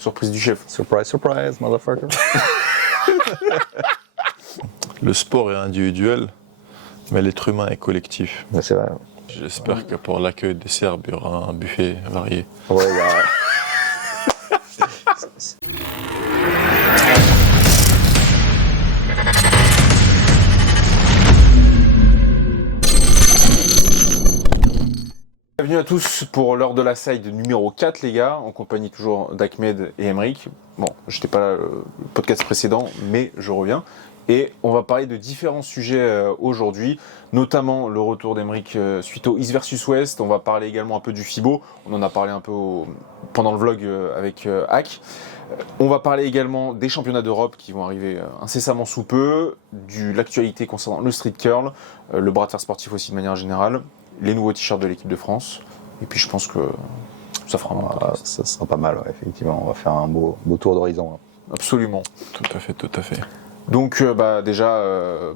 Surprise du chef. Surprise, surprise, motherfucker. Le sport est individuel, mais l'être humain est collectif. Mais c'est vrai. J'espère que pour l'accueil des Serbes, il y aura un buffet varié. Ouais, Bienvenue à tous pour l'heure de la side numéro 4 les gars, en compagnie toujours d'Ahmed et Emeric. Bon, j'étais pas là le podcast précédent, mais je reviens. Et on va parler de différents sujets aujourd'hui, notamment le retour d'Emeric suite au East versus West. On va parler également un peu du FIBO, on en a parlé un peu pendant le vlog avec Hack. On va parler également des championnats d'Europe qui vont arriver incessamment sous peu, de l'actualité concernant le street curl, le bras de fer sportif aussi de manière générale, les nouveaux t-shirts de l'équipe de France. Et puis je pense que ça fera un podcast. Ça sera pas mal, ouais, effectivement. On va faire un beau tour d'horizon. Hein. Absolument. Tout à fait. Donc déjà,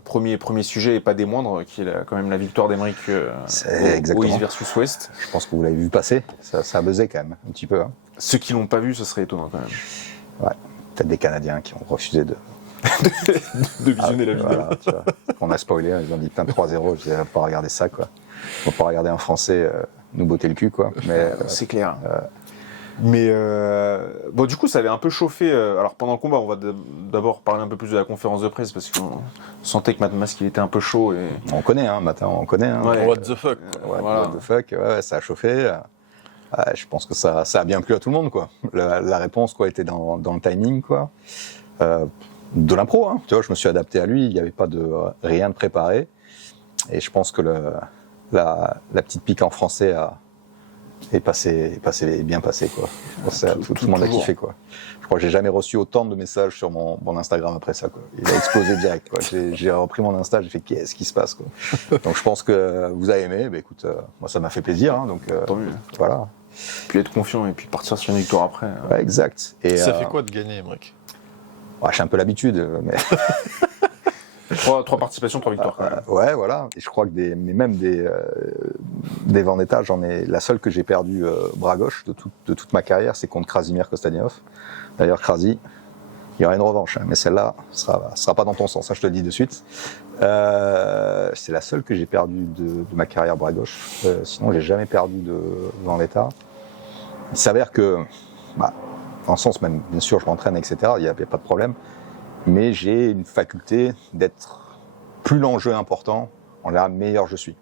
premier sujet et pas des moindres, qui est quand même la victoire d'Emeric au East versus West. Je pense que vous l'avez vu passer, ça a buzzé quand même, un petit peu. Hein. Ceux qui l'ont pas vu, ce serait étonnant quand même. Ouais, peut-être des Canadiens qui ont refusé de visionner la vidéo. Voilà, tu vois. On a spoilé, ils ont dit putain 3-0, je disais, on va pas regarder ça quoi. On va pas regarder un Français nous botter le cul quoi. Mais, c'est clair. Mais bon, du coup, ça avait un peu chauffé. Alors pendant le combat, on va d'abord parler un peu plus de la conférence de presse parce qu'on sentait que Matt Mask il était un peu chaud. Et... On connaît, hein, Matin, on connaît. Hein. Ouais. What the fuck. Voilà. What the fuck, ouais, ça a chauffé. Je pense que ça a bien plu à tout le monde quoi. La réponse quoi était dans le timing quoi. De l'impro, hein. Tu vois, je me suis adapté à lui. Il n'y avait pas rien de préparé. Et je pense que la petite pique en français est bien passé quoi. Tout le monde a kiffé quoi. Je crois que j'ai jamais reçu autant de messages sur mon Instagram après ça quoi. Il a explosé direct quoi. J'ai repris mon Insta, j'ai fait qu'est-ce qui se passe quoi. Donc je pense que vous avez aimé. Bah écoute, moi ça m'a fait plaisir. Hein, donc tant mieux. Voilà. Puis être confiant et puis partir sur une victoire après. Ouais, exact. Et ça fait quoi de gagner, Emeric? Ouais, j'ai un peu l'habitude, mais. 3 participations, 3 victoires. Quand même. Ouais, voilà. Et je crois que des Vendetta, la seule que j'ai perdue bras gauche de toute ma carrière, c'est contre Krasimir Kostadinov. D'ailleurs, Krasi, il y aura une revanche, hein, mais celle-là sera pas dans ton sens, ça je te le dis de suite. C'est la seule que j'ai perdue de ma carrière bras gauche. Sinon, j'ai jamais perdu de Vendetta. Il s'avère que, en sens même, bien sûr, je m'entraîne, etc. Il n'y a pas de problème. Mais j'ai une faculté d'être plus l'enjeu est important, en là meilleur je suis.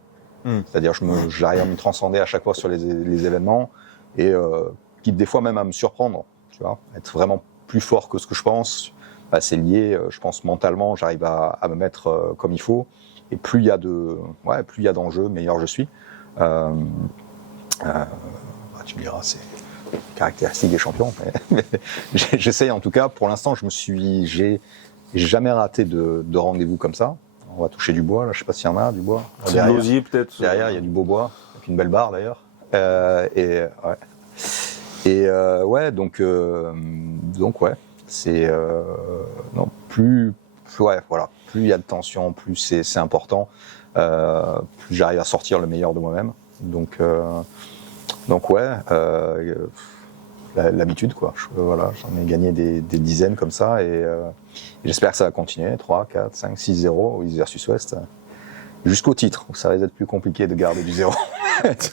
C'est-à-dire j'arrive à me transcender à chaque fois sur les événements et quitte des fois même à me surprendre, tu vois, être vraiment plus fort que ce que je pense. C'est lié, je pense mentalement, j'arrive à me mettre comme il faut et plus il y a d'enjeux, meilleur je suis. Tu me diras, c'est caractéristique des champions, mais j'essaye en tout cas. Pour l'instant, j'ai jamais raté de rendez-vous comme ça. On va toucher du bois, là, je sais pas s'il y en a du bois. C'est un osier peut-être. Derrière, il y a du beau bois, avec une belle barre d'ailleurs. Donc ouais, c'est non plus il y a de tension, plus c'est important, plus j'arrive à sortir le meilleur de moi-même. Donc ouais, l'habitude quoi. J'en ai gagné des dizaines comme ça et j'espère que ça va continuer. 3, 4, 5, 6-0 au East versus West jusqu'au titre. Ça va être plus compliqué de garder du 0. Parce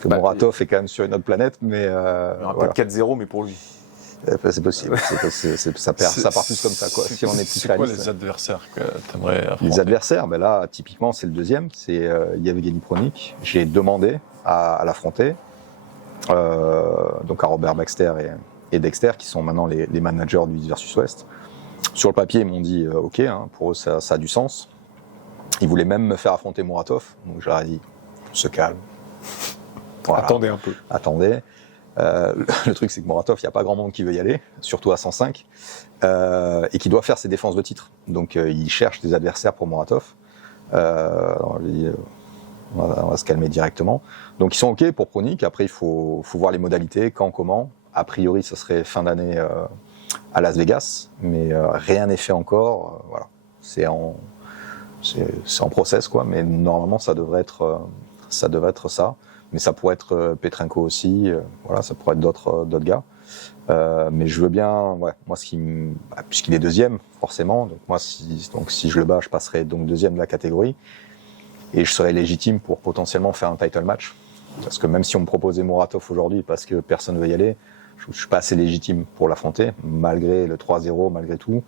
que Muratov est quand même sur une autre planète, mais il y aura peut-être 4-0, mais pour lui. C'est possible. Ça part plus comme ça quoi. Si on est plus c'est quoi réaliste. les adversaires que t'aimerais affronter? Les adversaires, là typiquement c'est le deuxième, c'est Yevgeny Pronik. J'ai demandé à l'affronter. Donc à Robert Baxter et Dexter qui sont maintenant les managers du East versus West. Sur le papier ils m'ont dit ok, hein, pour eux ça a du sens. Ils voulaient même me faire affronter Muratov, donc je leur ai dit on se calme. Voilà. Attendez un peu. Attendez. Le truc c'est que Muratov, il n'y a pas grand monde qui veut y aller, surtout à 105, et qui doit faire ses défenses de titre. Donc il cherche des adversaires pour Muratov. On va se calmer directement. Donc ils sont ok pour Pronik. Après il faut voir les modalités, quand, comment. A priori ça serait fin d'année à Las Vegas, mais rien n'est fait encore. Voilà, c'est en process quoi. Mais normalement ça devrait être ça. Mais ça pourrait être Petrenko aussi. Voilà, ça pourrait être d'autres gars. Mais je veux bien, moi, puisqu'il est deuxième, forcément, donc moi, si je le bats, je passerai donc deuxième de la catégorie, et je serai légitime pour potentiellement faire un title match. Parce que même si on me proposait Muratov aujourd'hui, parce que personne ne veut y aller, je suis pas assez légitime pour l'affronter, malgré le 3-0, malgré tout.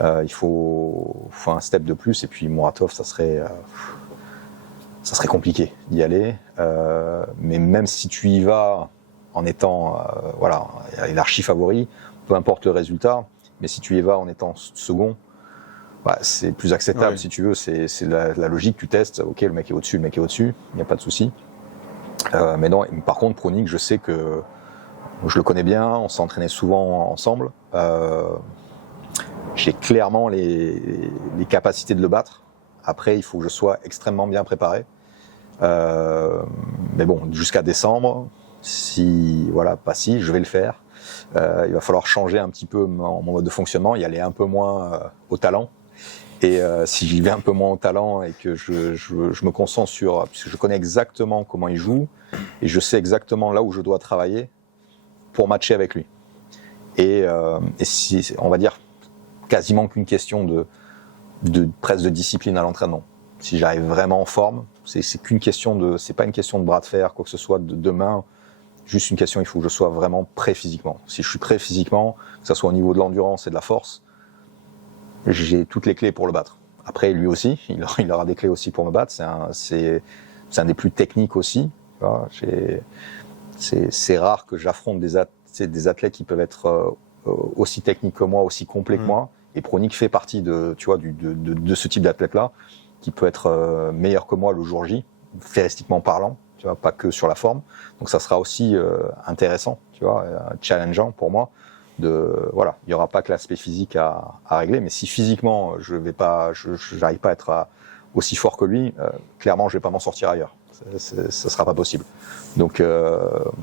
Il faut un step de plus, et puis Muratov, ça serait compliqué d'y aller. Mais même si tu y vas en étant, l'archi favori, peu importe le résultat, mais si tu y vas en étant second, c'est plus acceptable, si tu veux. C'est la logique, tu testes, ok, le mec est au-dessus, il n'y a pas de souci. Mais non, par contre, Pronik, je sais que je le connais bien, on s'entraînait souvent ensemble. J'ai clairement les capacités de le battre. Après, il faut que je sois extrêmement bien préparé. Mais bon, jusqu'à décembre, je vais le faire. Il va falloir changer un petit peu mon mode de fonctionnement, y aller un peu moins au talent. Et si j'y vais un peu moins au talent et que je me concentre puisque je connais exactement comment il joue et je sais exactement là où je dois travailler pour matcher avec lui. Et si, on va dire, quasiment qu'une question presque de discipline à l'entraînement. Si j'arrive vraiment en forme, c'est pas une question de bras de fer, quoi que ce soit, de main. Juste une question, il faut que je sois vraiment prêt physiquement. Si je suis prêt physiquement, que ce soit au niveau de l'endurance et de la force, j'ai toutes les clés pour le battre. Après, lui aussi, il aura des clés aussi pour me battre. C'est un des plus techniques aussi. Tu vois, c'est rare que j'affronte des athlètes qui peuvent être aussi techniques que moi, aussi complets que moi. Et Pronik fait partie de ce type d'athlète-là, qui peut être meilleur que moi le jour J, féristiquement parlant, tu vois, pas que sur la forme. Donc ça sera aussi intéressant, tu vois, challengeant pour moi. Il y aura pas que l'aspect physique à régler, mais si physiquement j'arrive pas à être aussi fort que lui, clairement je vais pas m'en sortir ailleurs. Ça sera pas possible. Donc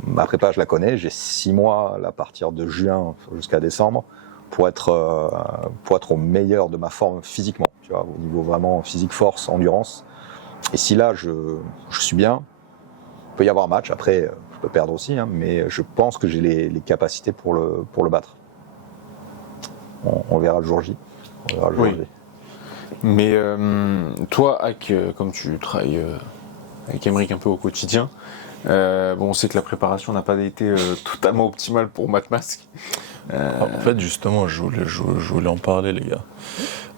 ma prépa, je la connais. J'ai 6 mois à partir de juin jusqu'à décembre pour être au meilleur de ma forme physiquement, tu vois, au niveau vraiment physique, force, endurance. Et si là je suis bien, il peut y avoir un match. Après, je peux perdre aussi, hein, mais je pense que j'ai les capacités pour le battre. On verra le jour J. Mais toi, comme tu travailles avec Aymeric un peu au quotidien, on sait que la préparation n'a pas été totalement optimale pour Matt Masque. En fait, justement, je voulais en parler, les gars.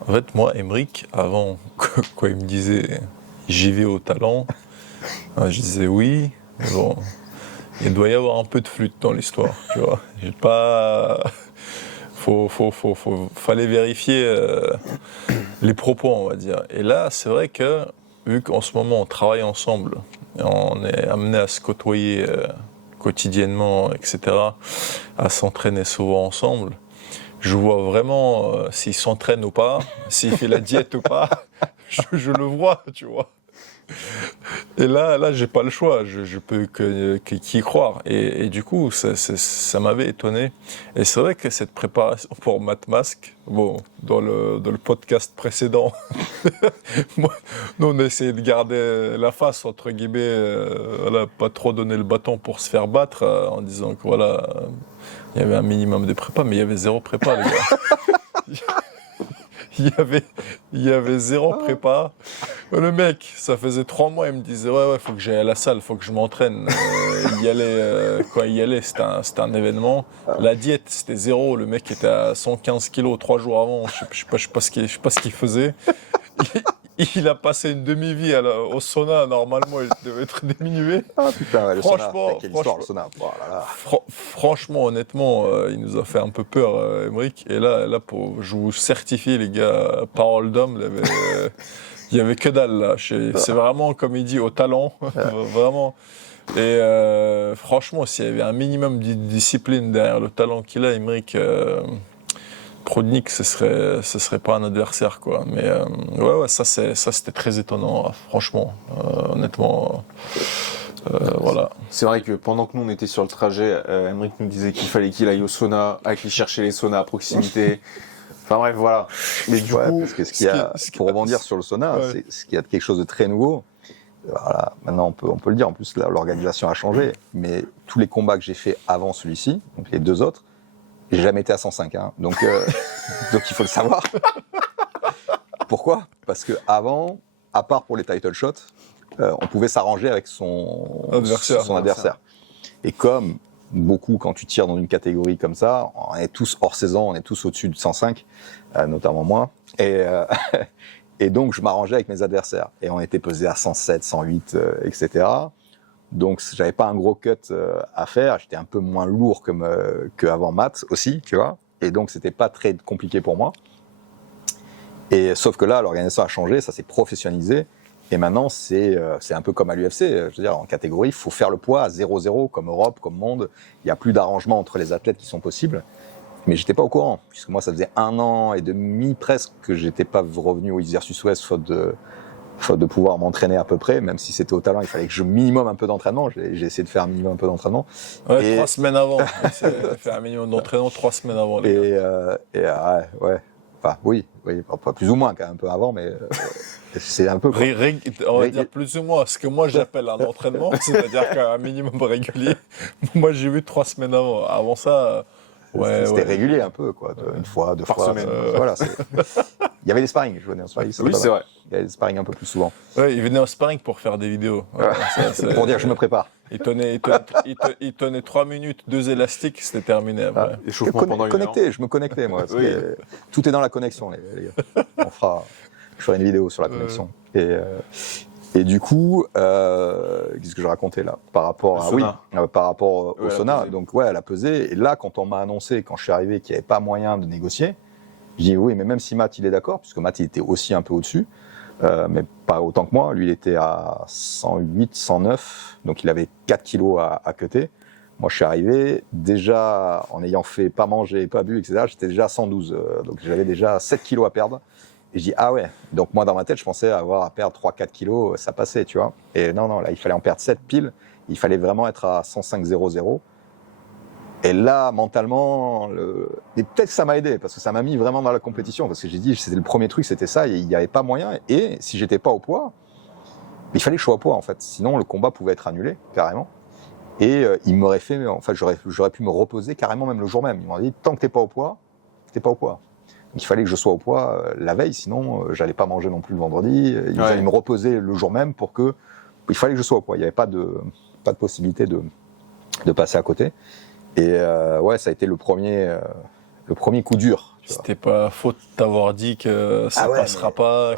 En fait, moi, Aymeric, avant, quand il me disait « j'y vais au talent », je disais oui, mais bon, il doit y avoir un peu de flûte dans l'histoire, tu vois. J'ai pas... Fallait vérifier les propos, on va dire. Et là, c'est vrai que, vu qu'en ce moment, on travaille ensemble, et on est amené à se côtoyer quotidiennement, etc., à s'entraîner souvent ensemble, je vois vraiment s'il s'entraîne ou pas, s'il fait la diète ou pas, je le vois, tu vois. Et là, j'ai pas le choix, je peux qu'y croire. Et du coup, ça m'avait étonné. Et c'est vrai que cette préparation pour Matt Masque, bon, dans le podcast précédent, nous on a essayé de garder la face, entre guillemets, pas trop donner le bâton pour se faire battre, en disant que voilà, il y avait un minimum de prépa, mais il y avait 0 prépa, les gars. Il y avait 0 prépa. Le mec, ça faisait 3 mois, il me disait ouais, faut que j'aille à la salle, faut que je m'entraîne. Quand il y allait, c'était un événement. La diète, c'était 0. Le mec était à 115 kilos 3 jours avant. Je sais pas ce qu'il faisait. Il a passé une demi-vie au sauna. Normalement, il devait être diminué. Ah putain, le sauna. Quelle histoire, le sauna. Oh là là. Franchement, honnêtement, il nous a fait un peu peur, Aymeric. Et là, je vous certifie, les gars, parole d'homme, il y avait que dalle là. C'est vraiment, comme il dit, au talent, vraiment. Et franchement, s'il y avait un minimum de discipline derrière le talent qu'il a, Aymeric, Pronik, ce serait pas un adversaire, quoi. Mais ouais, ça c'était très étonnant, franchement, honnêtement. Voilà. C'est vrai que pendant que nous on était sur le trajet, Aymeric nous disait qu'il fallait qu'il aille au sauna, qu'il cherchait les saunas à proximité. Enfin bref, voilà. Mais du coup, parce que pour rebondir sur le sauna, c'est qu'il y a quelque chose de très nouveau. Voilà, maintenant on peut le dire. En plus, l'organisation a changé. Mais tous les combats que j'ai fait avant celui-ci, donc les 2 autres, J'ai jamais été à 105, hein. Donc il faut le savoir. Pourquoi ? Parce que avant, à part pour les title shots, on pouvait s'arranger avec son adversaire. Et comme beaucoup, quand tu tires dans une catégorie comme ça, on est tous hors saison, on est tous au-dessus de 105, notamment moi. Et donc, je m'arrangeais avec mes adversaires. Et on était pesés à 107, 108, etc. Donc, j'avais pas un gros cut à faire. J'étais un peu moins lourd qu'avant Matt aussi, tu vois. Et donc, c'était pas très compliqué pour moi. Et sauf que là, l'organisation a changé, ça s'est professionnalisé. Et maintenant, c'est un peu comme à l'UFC. Je veux dire, en catégorie, il faut faire le poids à 0-0, comme Europe, comme monde. Il n'y a plus d'arrangement entre les athlètes qui sont possibles. Mais j'étais pas au courant, puisque moi, ça faisait 1 an et demi presque que j'étais pas revenu au East versus West, faute de pouvoir m'entraîner à peu près, même si c'était au talent, il fallait que je minimum un peu d'entraînement. J'ai essayé de faire un minimum un peu d'entraînement. Ouais, 3 semaines avant. Faire un minimum d'entraînement 3 semaines avant. Ouais. Enfin, oui, pas plus ou moins, quand même, un peu avant, mais c'est un peu. On va dire plus ou moins, ce que moi j'appelle un entraînement, c'est-à-dire qu'un minimum régulier. Moi, j'ai vu 3 semaines avant. Avant ça, c'était régulier un peu, quoi. Une fois, 2 fois. Par semaine. Voilà. Il y avait des sparring, je venais en sparring. Oui, c'est vrai. Il y avait des sparring un peu plus souvent. Ouais, il venait en sparring pour faire des vidéos. Pour dire, je me prépare. Il tenait 3 minutes, 2 élastiques, c'était terminé après. Échauffement pendant 1 heure. Je me connectais, moi. Tout est dans la connexion, les gars. Je ferai une vidéo sur la connexion. Et du coup, qu'est-ce que je racontais là ? Par rapport au sauna. Donc, ouais, à la pesée. Et là, quand on m'a annoncé, quand je suis arrivé, qu'il n'y avait pas moyen de négocier, je dis oui, mais même si Matt, il est d'accord, puisque Matt, il était aussi un peu au-dessus, mais pas autant que moi. Lui, il était à 108, 109, donc il avait 4 kilos à cutter. Moi, je suis arrivé, déjà, en ayant fait pas manger, pas bu, etc., j'étais déjà à 112. Donc, j'avais déjà 7 kilos à perdre. Et je dis, ah ouais. Donc, moi, dans ma tête, je pensais avoir à perdre 3-4 kilos, ça passait, tu vois. Et non, là, il fallait en perdre 7 piles. Il fallait vraiment être à 105,00. Et là, mentalement, et peut-être que ça m'a aidé, parce que ça m'a mis vraiment dans la compétition, parce que j'ai dit, c'était le premier truc, c'était ça, et il n'y avait pas moyen. Et si j'étais pas au poids, il fallait que je sois au poids, en fait. Sinon, le combat pouvait être annulé, carrément. Et il m'aurait fait, en fait, j'aurais pu me reposer carrément même le jour même. Ils m'ont dit, tant que t'es pas au poids, t'es pas au poids. Donc, il fallait que je sois au poids la veille, sinon, j'allais pas manger non plus le vendredi. Ils allaient me reposer le jour même il fallait que je sois au poids. Il n'y avait pas de possibilité de passer à côté. Et ça a été le premier coup dur. C'était pas faute de t'avoir dit que ça passera pas.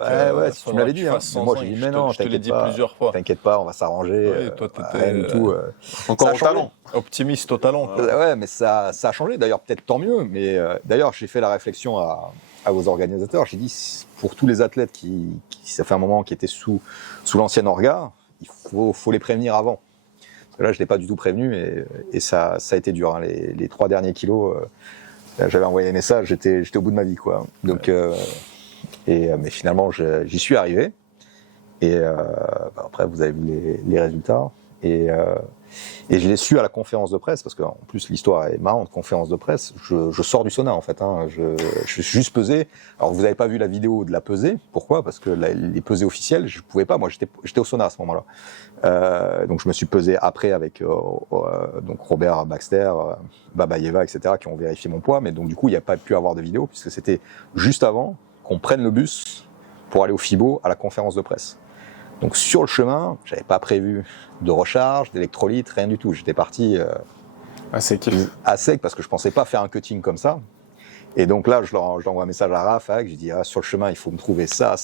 Si tu me l'avais dit. Hein. Moi, j'ai dit, mais non, je te l'ai dit plusieurs fois. T'inquiète pas, on va s'arranger. Oui, toi, t'étais encore au talent. Optimiste au talent. Ouais, mais ça a changé. D'ailleurs, peut-être tant mieux. Mais d'ailleurs, j'ai fait la réflexion à vos organisateurs. J'ai dit, pour tous les athlètes qui ça fait un moment, qui étaient sous l'ancienne orga, il faut les prévenir avant. Parce que là, je l'ai pas du tout prévenu et ça a été dur. Hein. Les 3 derniers kilos, j'avais envoyé des messages, j'étais au bout de ma vie, quoi. Donc, mais finalement, j'y suis arrivé. Et après, vous avez vu les résultats. Et je l'ai su à la conférence de presse, parce qu'en plus, l'histoire est marrante. Conférence de presse, je sors du sauna, en fait. Hein. Je suis juste pesé. Alors, vous n'avez pas vu la vidéo de la pesée. Pourquoi ? Parce que les pesées officielles, je pouvais pas. Moi, j'étais au sauna à ce moment-là. Donc, je me suis pesé après avec donc Robert Baxter, Babayeva, etc., qui ont vérifié mon poids. Mais donc, du coup, il n'y a pas pu avoir de vidéo, puisque c'était juste avant qu'on prenne le bus pour aller au FIBO à la conférence de presse. Donc sur le chemin, j'avais pas prévu de recharge, d'électrolytes, rien du tout. J'étais parti à sec parce que je pensais pas faire un cutting comme ça. Et donc là, je leur envoie un message à Raph, je dis sur le chemin, il faut me trouver ça.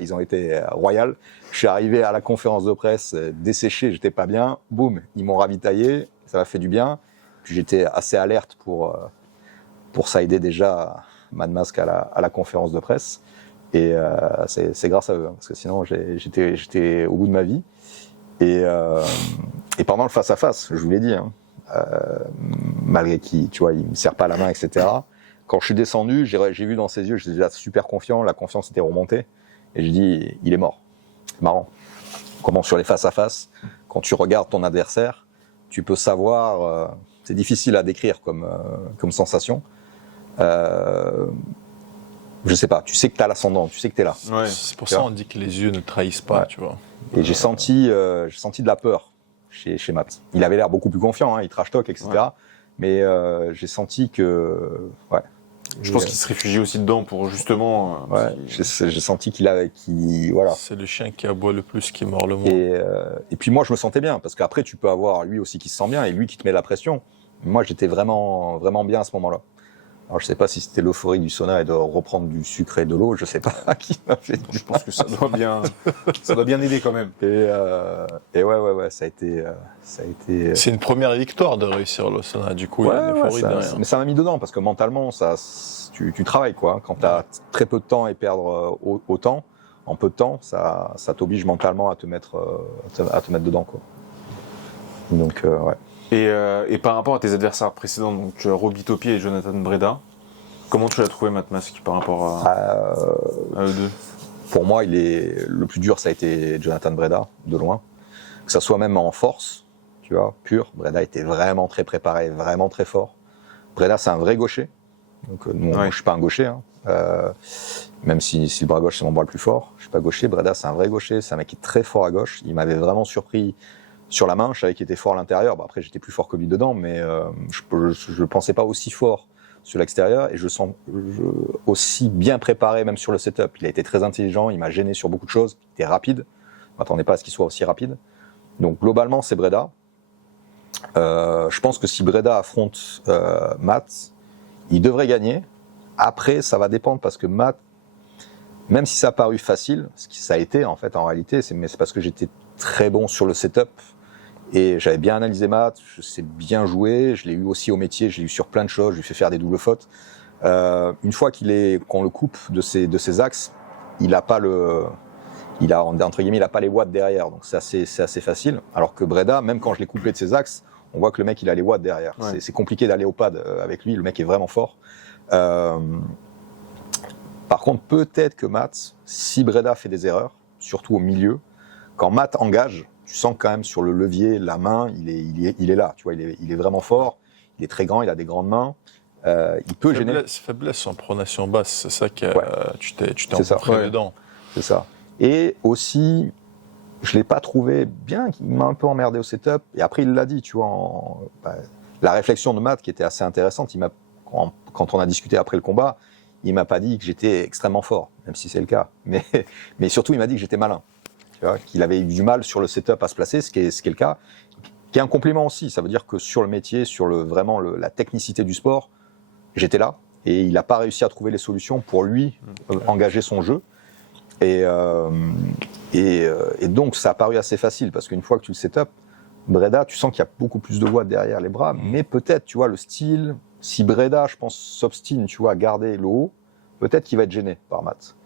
Ils ont été royal. Je suis arrivé à la conférence de presse desséché, j'étais pas bien. Boum, ils m'ont ravitaillé, ça m'a fait du bien. Puis j'étais assez alerte pour s'aider déjà Mad Mask à la conférence de presse. Et c'est grâce à eux, hein, parce que sinon j'étais au bout de ma vie. Et pendant le face-à-face, je vous l'ai dit, hein, malgré qu'il, tu vois, il me serre pas la main, etc. Quand je suis descendu, j'ai vu dans ses yeux, j'étais déjà super confiant, la confiance était remontée. Et je dis, il est mort. C'est marrant. Comment sur les face-à-face, quand tu regardes ton adversaire, tu peux savoir, c'est difficile à décrire comme sensation. Je sais pas, tu sais que t'as l'ascendant, tu sais que t'es là. Ouais. C'est pour ça qu'on dit que les yeux ne trahissent pas, tu vois. Et j'ai senti de la peur chez Matt. Il avait l'air beaucoup plus confiant, hein, il trash talk, etc. Ouais. Mais j'ai senti que, ouais. Je pense qu'il se réfugie aussi dedans pour justement. Ouais, j'ai senti voilà. C'est le chien qui aboie le plus qui mord le moins. Et puis moi, je me sentais bien, parce qu'après, tu peux avoir lui aussi qui se sent bien et lui qui te met la pression. Moi, j'étais vraiment, vraiment bien à ce moment-là. Alors, je sais pas si c'était l'euphorie du sauna et de reprendre du sucre et de l'eau, je sais pas qui m'a fait. Je pense que ça doit bien aider quand même. Et ouais, ça a été. C'est une première victoire de réussir le sauna, du coup, il y a une euphorie derrière. Mais ça m'a mis dedans, parce que mentalement, tu travailles, quoi. Quand tu as très peu de temps et perdre autant, en peu de temps, ça t'oblige mentalement à te mettre dedans, quoi. Donc, ouais. Et par rapport à tes adversaires précédents, donc Roby Topier et Jonathan Breda, comment tu l'as trouvé, Matt Mask, par rapport à eux deux? Pour moi, le plus dur, ça a été Jonathan Breda, de loin. Que ça soit même en force, tu vois, pur. Breda était vraiment très préparé, vraiment très fort. Breda, c'est un vrai gaucher. Donc, je suis pas un gaucher, hein. Même si le bras gauche, c'est mon bras le plus fort. Je suis pas gaucher. Breda, c'est un vrai gaucher. C'est un mec qui est très fort à gauche. Il m'avait vraiment surpris sur la main. Je savais qu'il était fort à l'intérieur. Bon, après, j'étais plus fort que lui dedans, mais je pensais pas aussi fort sur l'extérieur, et je sens aussi bien préparé même sur le setup. Il a été très intelligent, il m'a gêné sur beaucoup de choses, il était rapide. Je m'attendais pas à ce qu'il soit aussi rapide. Donc globalement, c'est Breda. Je pense que si Breda affronte Matt, il devrait gagner. Après, ça va dépendre, parce que Matt, même si ça a paru facile, ce qui ça a été en fait en réalité, mais c'est parce que j'étais très bon sur le setup. Et j'avais bien analysé Matt, je sais bien jouer, je l'ai eu aussi au métier, je l'ai eu sur plein de choses, je lui fais faire des doubles fautes. Une fois qu'on le coupe de ses axes, il a pas entre guillemets, il a pas les watts derrière, donc c'est assez facile. Alors que Breda, même quand je l'ai coupé de ses axes, on voit que le mec il a les watts derrière. Ouais. C'est compliqué d'aller au pad avec lui, le mec est vraiment fort. Par contre, peut-être que Matt, si Breda fait des erreurs, surtout au milieu, quand Matt engage, tu sens quand même sur le levier, la main, il est là, tu vois, il est vraiment fort, il est très grand, il a des grandes mains, il peut gêner. Faiblesse en pronation basse, c'est ça que tu t'es empouffré dedans. C'est ça. Et aussi, je l'ai pas trouvé bien, il m'a un peu emmerdé au setup, et après il l'a dit, tu vois, la réflexion de Matt qui était assez intéressante, quand on a discuté après le combat, il m'a pas dit que j'étais extrêmement fort, même si c'est le cas, mais surtout il m'a dit que j'étais malin. Tu vois, qu'il avait eu du mal sur le setup à se placer, ce qui est le cas, qui est un compliment aussi. Ça veut dire que sur le métier, sur vraiment la technicité du sport, j'étais là, et il n'a pas réussi à trouver les solutions pour lui engager son jeu. Et donc ça a paru assez facile, parce qu'une fois que tu le setup, Breda, tu sens qu'il y a beaucoup plus de watts derrière les bras, mais peut-être, tu vois, le style, si Breda, je pense, s'obstine, tu vois, à garder le haut, peut-être qu'il va être gêné par Matt.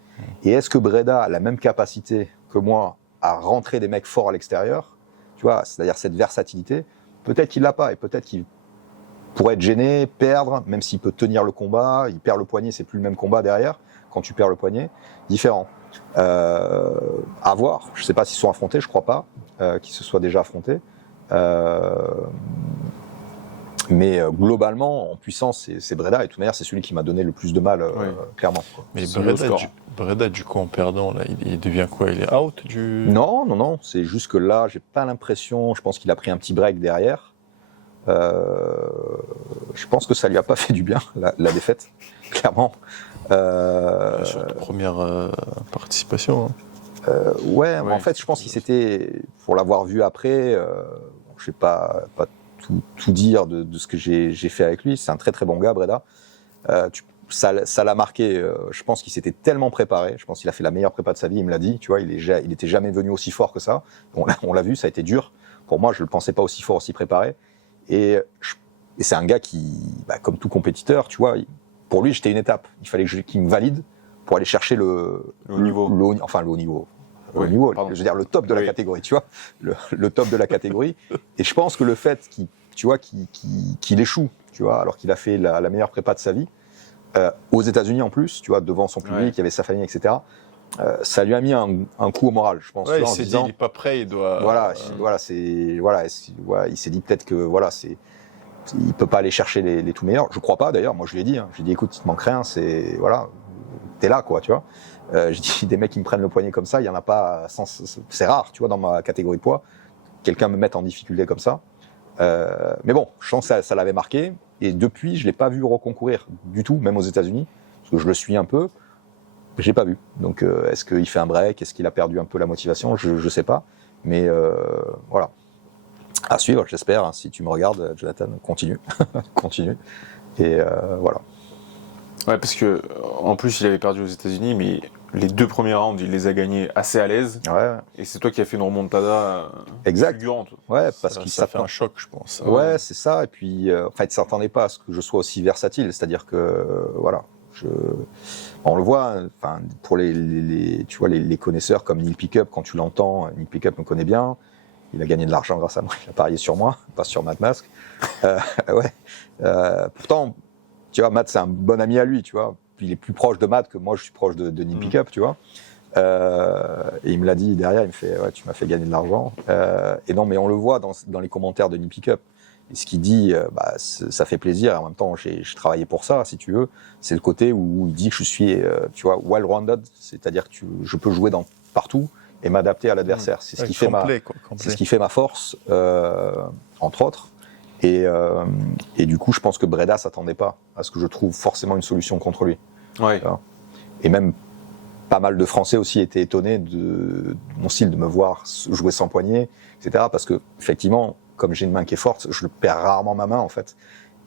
Et est-ce que Breda a la même capacité que moi à rentrer des mecs forts à l'extérieur, tu vois, c'est-à-dire cette versatilité? Peut-être qu'il l'a pas, et peut-être qu'il pourrait être gêné, perdre, même s'il peut tenir le combat, il perd le poignet, c'est plus le même combat derrière, quand tu perds le poignet, différent. À voir, je sais pas s'ils sont affrontés, je crois pas qu'ils se soient déjà affrontés, mais globalement, en puissance, c'est Breda, et de toute manière, c'est celui qui m'a donné le plus de mal, clairement, quoi. Mais Breda, du coup, en perdant, là, il devient quoi? Il est out du... Non, c'est juste que là, j'ai pas l'impression, je pense qu'il a pris un petit break derrière. Je pense que ça lui a pas fait du bien, la défaite, clairement. Surtout première participation. Ouais, en fait, je pense qu'il s'était, pour l'avoir vu après, je sais pas tout dire de ce que j'ai fait avec lui. C'est un très très bon gars, Breda. Ça l'a marqué. Je pense qu'il s'était tellement préparé. Je pense qu'il a fait la meilleure prépa de sa vie. Il me l'a dit. Tu vois, il était jamais venu aussi fort que ça. On l'a vu, ça a été dur. Pour moi, je le pensais pas aussi fort, aussi préparé. Et c'est un gars qui, comme tout compétiteur, tu vois, pour lui, j'étais une étape. Il fallait qu'il me valide pour aller chercher le haut niveau. Oui, je veux dire le top de la catégorie, tu vois, le top de la catégorie. Et je pense que le fait qu'il échoue, tu vois, alors qu'il a fait la meilleure prépa de sa vie, aux États-Unis en plus, tu vois, devant son public, il y avait sa famille, etc. Ça lui a mis un coup au moral, je pense. Ouais, il s'est dit, il n'est pas prêt, il doit. Il s'est dit peut-être que il peut pas aller chercher les tout meilleurs. Je crois pas d'ailleurs. Moi, je lui ai dit. J'ai dit, écoute, il te manque rien. T'es là, quoi, tu vois. J'ai dit, des mecs qui me prennent le poignet comme ça, il y en a pas. C'est rare, tu vois, dans ma catégorie de poids. Quelqu'un me mette en difficulté comme ça. Mais bon, je sens que ça l'avait marqué. Et depuis, je l'ai pas vu reconcourir du tout, même aux États-Unis, parce que je le suis un peu. J'ai pas vu. Donc, est-ce qu'il fait un break? Est-ce qu'il a perdu un peu la motivation? Je sais pas. Mais voilà. À suivre, j'espère. Hein. Si tu me regardes, Jonathan, continue. Continue. Et voilà. Ouais, parce que en plus, il avait perdu aux États-Unis, mais les 2 premiers rounds, il les a gagnés assez à l'aise. Ouais. Et c'est toi qui as fait une remontada Exact. fulgurante. Ouais, parce qu'il ça fait un choc, je pense. Ouais, c'est ça. Et puis, en fait, il s'attendait pas à ce que je sois aussi versatile. C'est-à-dire que, voilà, on le voit. Enfin, pour tu vois, les connaisseurs comme Neil Pickup, quand tu l'entends, Neil Pickup me connaît bien. Il a gagné de l'argent grâce à moi. Il a parié sur moi, pas sur Matt Mask. Ouais. Pourtant, tu vois, Matt, c'est un bon ami à lui, tu vois. Puis il est plus proche de Matt que moi, je suis proche de Neil Pickup, tu vois. Et il me l'a dit derrière, il me fait, ouais, tu m'as fait gagner de l'argent. Et non, mais on le voit dans les commentaires de Neil Pickup. Et ce qu'il dit, ça fait plaisir. Et en même temps, j'ai travaillé pour ça, si tu veux. C'est le côté où il dit que je suis, tu vois, well-rounded, c'est-à-dire que je peux jouer partout et m'adapter à l'adversaire. C'est ce qui fait c'est ce qui fait ma force, entre autres. Et du coup, je pense que Breda s'attendait pas à ce que je trouve forcément une solution contre lui. Ouais. Et même pas mal de Français aussi étaient étonnés de mon style, de me voir jouer sans poignet, etc. Parce que effectivement, comme j'ai une main qui est forte, je perds rarement ma main en fait.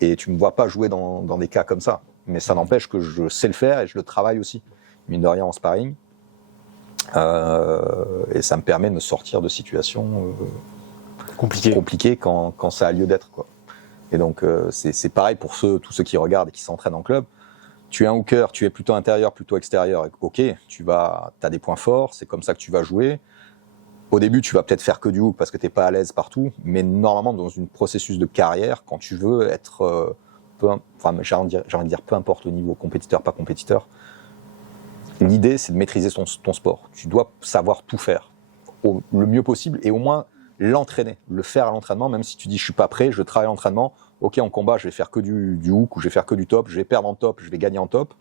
Et tu me vois pas jouer dans des cas comme ça. Mais ça n'empêche que je sais le faire et je le travaille aussi, mine de rien en sparring. Et ça me permet de me sortir de situations compliquées quand ça a lieu d'être, quoi. Et donc c'est pareil pour tous ceux qui regardent et qui s'entraînent en club. Tu es un hooker, tu es plutôt intérieur, plutôt extérieur. Ok, t'as des points forts, c'est comme ça que tu vas jouer. Au début, tu vas peut-être faire que du hook parce que t'es pas à l'aise partout, mais normalement dans un processus de carrière, quand tu veux être, j'ai envie de dire peu importe le niveau, compétiteur, pas compétiteur. L'idée, c'est de maîtriser ton sport. Tu dois savoir tout faire le mieux possible et au moins l'entraîner, le faire à l'entraînement, même si tu dis je suis pas prêt, je travaille à l'entraînement. Ok, en combat, je vais faire que du hook ou je vais faire que du top, je vais perdre en top, je vais gagner en top.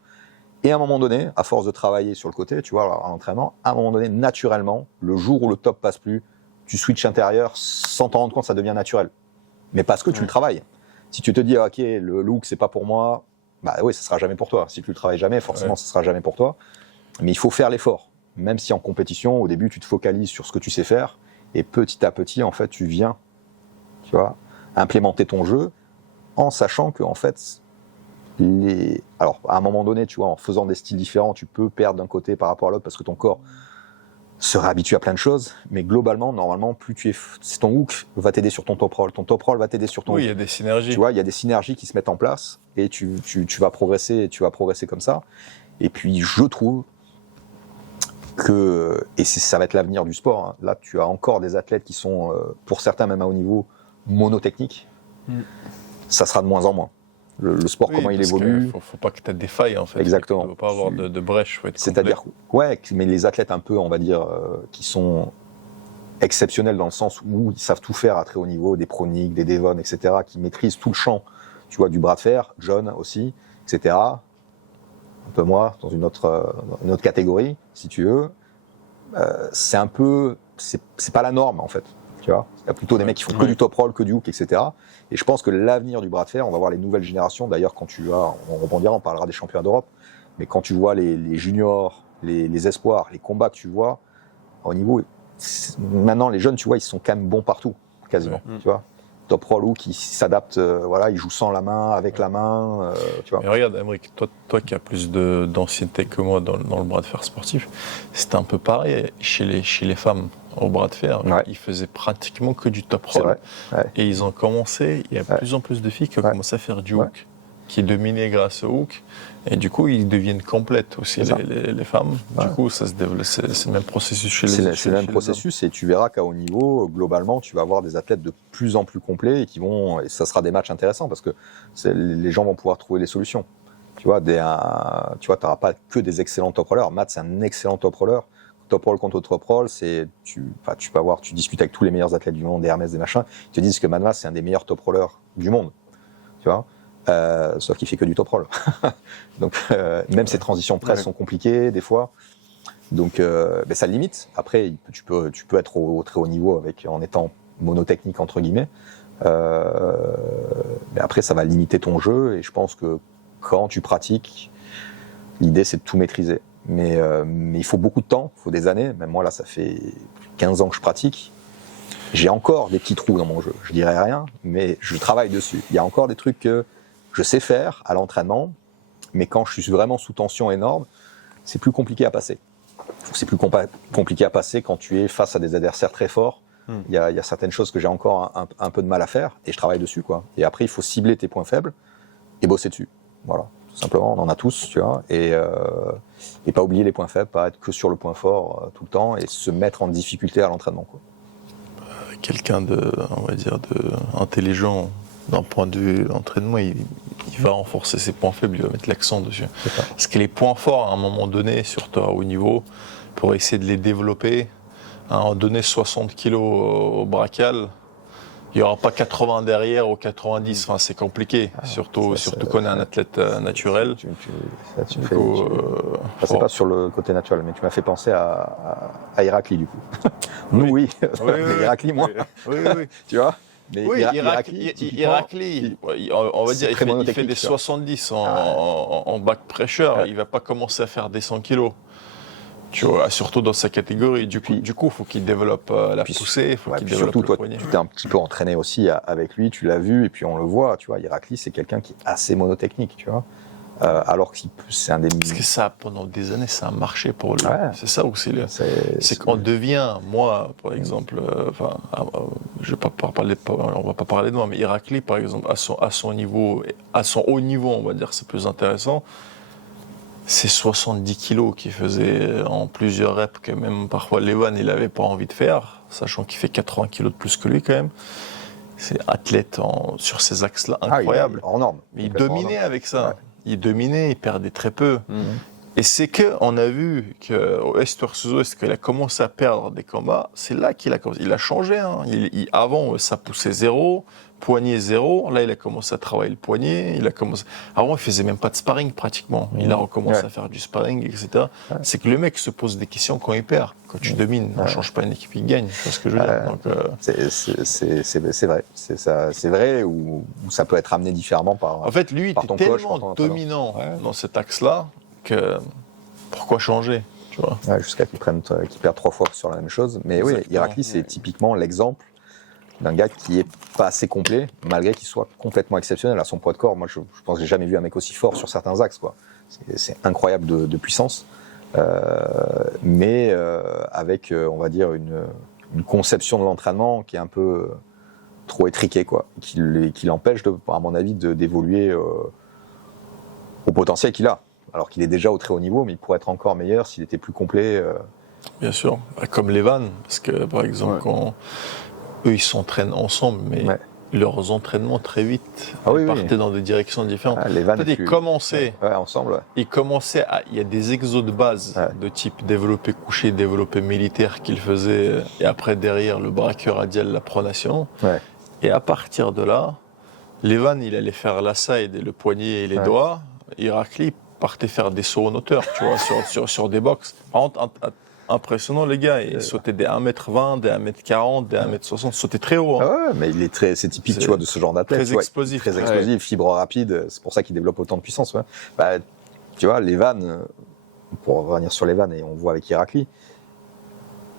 Et à un moment donné, à force de travailler sur le côté, tu vois, à l'entraînement, à un moment donné, naturellement, le jour où le top passe plus, tu switches intérieur sans t'en rendre compte, ça devient naturel. Mais parce que tu le travailles. Si tu te dis, ok, le hook, c'est pas pour moi, bah oui, ça sera jamais pour toi. Si tu le travailles jamais, forcément, ça sera jamais pour toi. Mais il faut faire l'effort. Même si en compétition, au début, tu te focalises sur ce que tu sais faire, et petit à petit, en fait, tu viens, tu vois, implémenter ton jeu, en sachant que, en fait, alors, à un moment donné, tu vois, en faisant des styles différents, tu peux perdre d'un côté par rapport à l'autre parce que ton corps sera habitué à plein de choses. Mais globalement, normalement, si ton hook va t'aider sur ton top roll va t'aider sur ton hook. Oui, il y a des synergies. Tu vois, il y a des synergies qui se mettent en place et tu vas progresser, comme ça. Et puis, je trouve que, et ça va être l'avenir du sport, hein. Là, tu as encore des athlètes qui sont, pour certains même à haut niveau, monotechniques. Ça sera de moins en moins. Le sport, comment il évolue. Faut pas que tu aies des failles, en fait. Exactement. Il ne faut pas avoir de brèche. C'est-à-dire, ouais, mais les athlètes un peu, on va dire, qui sont exceptionnels dans le sens où ils savent tout faire à très haut niveau, des Pronik, des Devon, etc., qui maîtrisent tout le champ, tu vois, du bras de fer, John aussi, etc., un peu moi, dans une autre catégorie, si tu veux, c'est un peu, c'est pas la norme, en fait. Tu vois, il y a plutôt des mecs qui font que du top roll, que du hook, etc. Et je pense que l'avenir du bras de fer, on va voir les nouvelles générations. D'ailleurs, quand on rebondira, on parlera des championnats d'Europe. Mais quand tu vois les juniors, les espoirs, les combats que tu vois, au niveau, maintenant les jeunes, tu vois, ils sont quand même bons partout, quasiment. Tu vois, top roll hook, ils s'adaptent, voilà, ils jouent sans la main, avec la main, tu vois. Mais regarde, Aymeric, toi qui as plus d'ancienneté que moi dans le bras de fer sportif, c'était un peu pareil chez les femmes. Au bras de fer, ils faisaient pratiquement que du top roll. Et ils ont commencé, il y a de plus en plus de filles qui ont commencé à faire du hook, qui dominaient grâce au hook. Et du coup, ils deviennent complètes aussi, les femmes. Du coup, ça se développe, c'est le même processus chez les hommes. C'est le même processus, et tu verras qu'à haut niveau, globalement, tu vas avoir des athlètes de plus en plus complets et ça sera des matchs intéressants parce que les gens vont pouvoir trouver les solutions. Tu vois, t'auras pas que des excellents top rollers. Matt, c'est un excellent top roller. Top roll contre top roll, tu vas voir, tu discutes avec tous les meilleurs athlètes du monde, des Hermès, des machins, ils te disent que Manmas, c'est un des meilleurs top rollers du monde. Tu vois, sauf qu'il fait que du top roll. Donc, même ses transitions presse sont compliquées, des fois. Donc, ça limite. Après, tu peux être au très haut niveau en étant monotechnique, entre guillemets. Mais après, ça va limiter ton jeu, et je pense que quand tu pratiques, l'idée c'est de tout maîtriser. Mais il faut beaucoup de temps, il faut des années. Même moi là, ça fait 15 ans que je pratique. J'ai encore des petits trous dans mon jeu. Je dirais rien, mais je travaille dessus. Il y a encore des trucs que je sais faire à l'entraînement, mais quand je suis vraiment sous tension énorme, c'est plus compliqué à passer. C'est plus compliqué à passer quand tu es face à des adversaires très forts. Il y a certaines choses que j'ai encore un peu de mal à faire, et je travaille dessus, quoi. Et après, il faut cibler tes points faibles et bosser dessus. Voilà, tout simplement. On en a tous, tu vois. Et pas oublier les points faibles, pas être que sur le point fort tout le temps, et se mettre en difficulté à l'entraînement, quoi. Quelqu'un on va dire, intelligent d'un point de vue entraînement, il va renforcer ses points faibles, il va mettre l'accent dessus. Parce que les points forts, à un moment donné, surtout à haut niveau, pour essayer de les développer, à un moment donné, 60 kilos au brachial, il n'y aura pas 80 derrière ou 90, enfin, c'est compliqué, surtout qu'on est un athlète naturel. C'est pas sur le côté naturel, mais tu m'as fait penser à Héraclite, du coup. Nous, oui. Mais Héraclite, moi. Oui. Tu vois. Mais oui, Héraclite, on va dire, il fait des 70 en back pressure, il va pas commencer à faire des 100 kilos. Tu vois, surtout dans sa catégorie. Du coup, il faut qu'il développe la poussée, il faut qu'il développe le poignet. Tu t'es un petit peu entraîné aussi avec lui, tu l'as vu, et puis on le voit, tu vois. Héraclite, c'est quelqu'un qui est assez monotechnique, tu vois. Alors que c'est un des... Parce que ça, pendant des années, ça a marché pour lui. Ouais. C'est ça aussi. C'est qu'on devient, moi, par exemple, je vais pas parler, on va pas parler de moi, mais Héraclite, par exemple, à son niveau, à son haut niveau, on va dire, c'est plus intéressant. C'est 70 kilos qu'il faisait en plusieurs reps que même parfois Levan il n'avait pas envie de faire, sachant qu'il fait 80 kilos de plus que lui quand même. C'est athlète sur ces axes-là incroyable. En norme. Mais il dominait avec ça. Ouais. Il dominait, il perdait très peu. Et c'est qu'on a vu qu'au Est versus Ouest, qu'il a commencé à perdre des combats, c'est là qu'il a commencé. Il a changé. Hein. Avant, ça poussait 0, poignet 0. Là, il a commencé à travailler le poignet. Avant, il faisait même pas de sparring pratiquement. Il a recommencé à faire du sparring, etc. Ouais. C'est que le mec se pose des questions quand il perd. Quand tu domines, on ne change pas une équipe qui gagne. C'est ce que je veux dire. Donc, c'est vrai. C'est vrai, ou ça peut être amené différemment par. En fait, lui, il était tellement dominant dans cet axe-là que pourquoi changer, tu vois. Jusqu'à qu'il perd 3 fois sur la même chose. Mais exactement. Oui, Héraclite, c'est typiquement l'exemple d'un gars qui est pas assez complet, malgré qu'il soit complètement exceptionnel à son poids de corps. Moi, je pense que j'ai jamais vu un mec aussi fort sur certains axes, quoi. C'est incroyable de puissance, mais avec, on va dire, une conception de l'entraînement qui est un peu trop étriquée, quoi, qui l'empêche, à mon avis, d'évoluer au potentiel qu'il a. Alors qu'il est déjà au très haut niveau, mais il pourrait être encore meilleur s'il était plus complet. Bien sûr, comme Levan, parce que par exemple, quand eux ils s'entraînent ensemble, mais leurs entraînements très vite partaient dans des directions différentes. En fait, ils commençaient ensemble. Il y a des exos de base de type développé couché, développé militaire qu'ils faisaient, et après derrière le braqueur radial, la pronation. Et à partir de là, Levan il allait faire la side et le poignet et les doigts. Héraclite partait faire des sauts en hauteur, tu vois, sur des box. Par contre, impressionnant, les gars. Ils sautaient des 1m20, des 1m40, des 1m60, sautaient très haut. Hein. Mais c'est typique, tu vois, de ce genre d'athlète. Très explosif. Très explosif, fibre rapide. C'est pour ça qu'il développe autant de puissance. Tu vois, Levan, pour revenir sur Levan, et on voit avec Héraclite,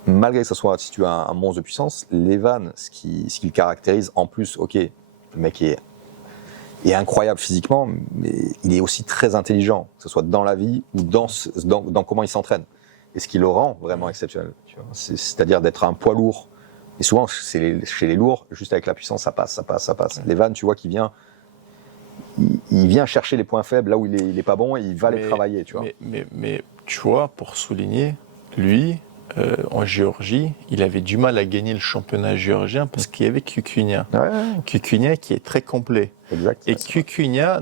malgré que ce soit, si tu as un monstre de puissance, Levan, ce qui le caractérise, en plus, le mec est incroyable physiquement, mais il est aussi très intelligent, que ce soit dans la vie ou dans comment il s'entraîne. Et ce qui le rend vraiment exceptionnel. Tu vois. C'est-à-dire d'être un poids lourd. Et souvent, chez les lourds, juste avec la puissance, ça passe. Levan, tu vois, il vient chercher les points faibles là où il est pas bon, et il va les travailler. Tu vois. Mais tu vois, pour souligner, lui, en Géorgie, il avait du mal à gagner le championnat géorgien parce qu'il y avait Kukunia. Kukunia qui est très complet. Exact, et Kukunia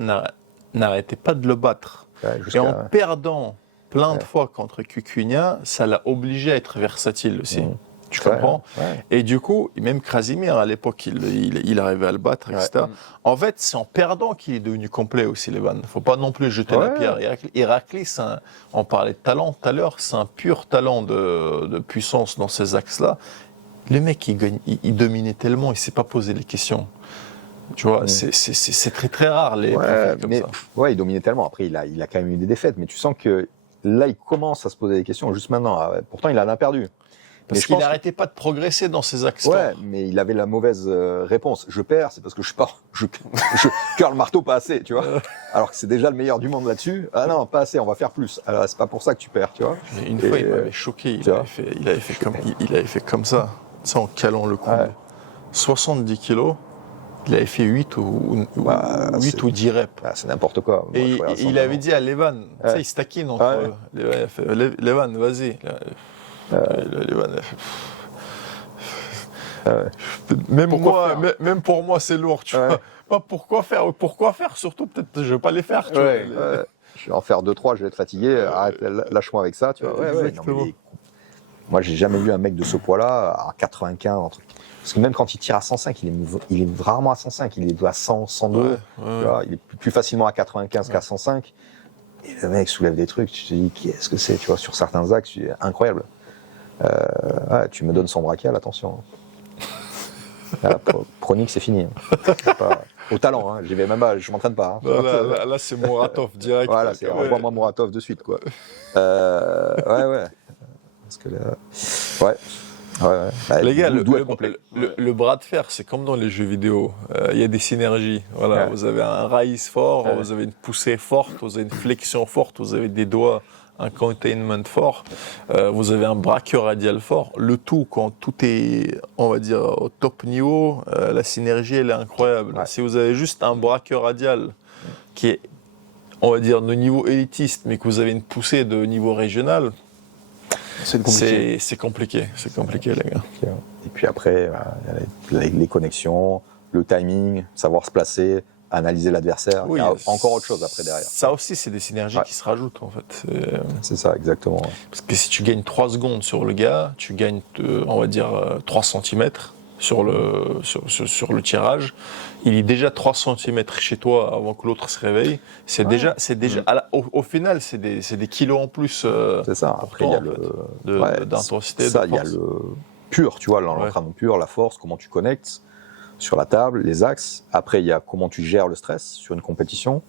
n'arrêtait pas de le battre. Et en perdant plein de fois contre Kukunia, ça l'a obligé à être versatile aussi. Tu comprends ? Et du coup, même Krasimir, à l'époque, il arrivait à le battre, etc. En fait, c'est en perdant qu'il est devenu complet aussi, Levan. Il ne faut pas non plus jeter la pierre. Héraclite, on parlait de talent tout à l'heure, c'est un pur talent de puissance dans ces axes-là. Les mecs, ils dominaient tellement, il ne s'est pas posé les questions. Tu vois, c'est très très rare les profils comme ça. Ouais, il dominait tellement. Après, il a quand même eu des défaites, mais tu sens que là, il commence à se poser des questions juste maintenant. Pourtant, il en a perdu. Parce qu'il n'arrêtait pas de progresser dans ses actions. Ouais, mais il avait la mauvaise réponse. Je perds, c'est parce que je curle le marteau pas assez, tu vois. Alors que c'est déjà le meilleur du monde là-dessus. Ah non, pas assez, on va faire plus. Alors c'est pas pour ça que tu perds, tu vois. Mais une fois, il m'avait choqué. Il avait fait comme ça en calant le coude. 70 kilos. Il avait fait 8 ou 10 reps. C'est n'importe quoi. Et il avait dit à Levan, tu sais, il se taquine entre eux. Levan a fait, Levan, vas-y. Levan a fait. Même pour moi, c'est lourd, tu vois. Pas pourquoi faire surtout, peut-être, je vais pas les faire, tu vois. Je vais en faire 2-3, je vais être fatigué. Arrête, lâche-moi avec ça, tu vois. Non, moi, j'ai jamais vu un mec de ce poids-là à 95, un truc. Parce que même quand il tire à 105, il est rarement à 105, il est à 100, 102. Tu vois, il est plus facilement à 95 qu'à 105. Et le mec soulève des trucs, tu te dis, qu'est-ce que c'est, tu vois, sur certains axes, c'est incroyable. Tu me donnes son brachial, attention. Pronique, c'est fini. Pas... Au talent, j'y vais même pas, je m'entraîne pas. Là, c'est Muratov direct. Voilà, c'est envoie-moi Muratov de suite, quoi. Ouais. Parce que là, ouais. Les gars, le bras de fer, c'est comme dans les jeux vidéo. Il y a des synergies. Voilà, vous avez un raise fort, vous avez une poussée forte, vous avez une flexion forte, vous avez des doigts, un containment fort, vous avez un braqueur radial fort. Le tout, quand tout est, on va dire, au top niveau, la synergie, elle est incroyable. Si vous avez juste un braqueur radial qui est, on va dire, de niveau élitiste, mais que vous avez une poussée de niveau régional, c'est compliqué, les gars. Et puis après, les connexions, le timing, savoir se placer, analyser l'adversaire. Il y a encore autre chose après derrière. Ça aussi, c'est des synergies qui se rajoutent en fait. C'est ça, exactement. Parce que si tu gagnes 3 secondes sur le gars, tu gagnes, on va dire, 3 cm sur le tirage. Il est déjà 3 cm chez toi avant que l'autre se réveille. C'est déjà au final, c'est des kilos en plus. C'est ça. Après, il y a d'intensité. Ça, il y a le pur, tu vois, l'entraînement pur, la force, comment tu connectes sur la table, les axes. Après, il y a comment tu gères le stress sur une compétition,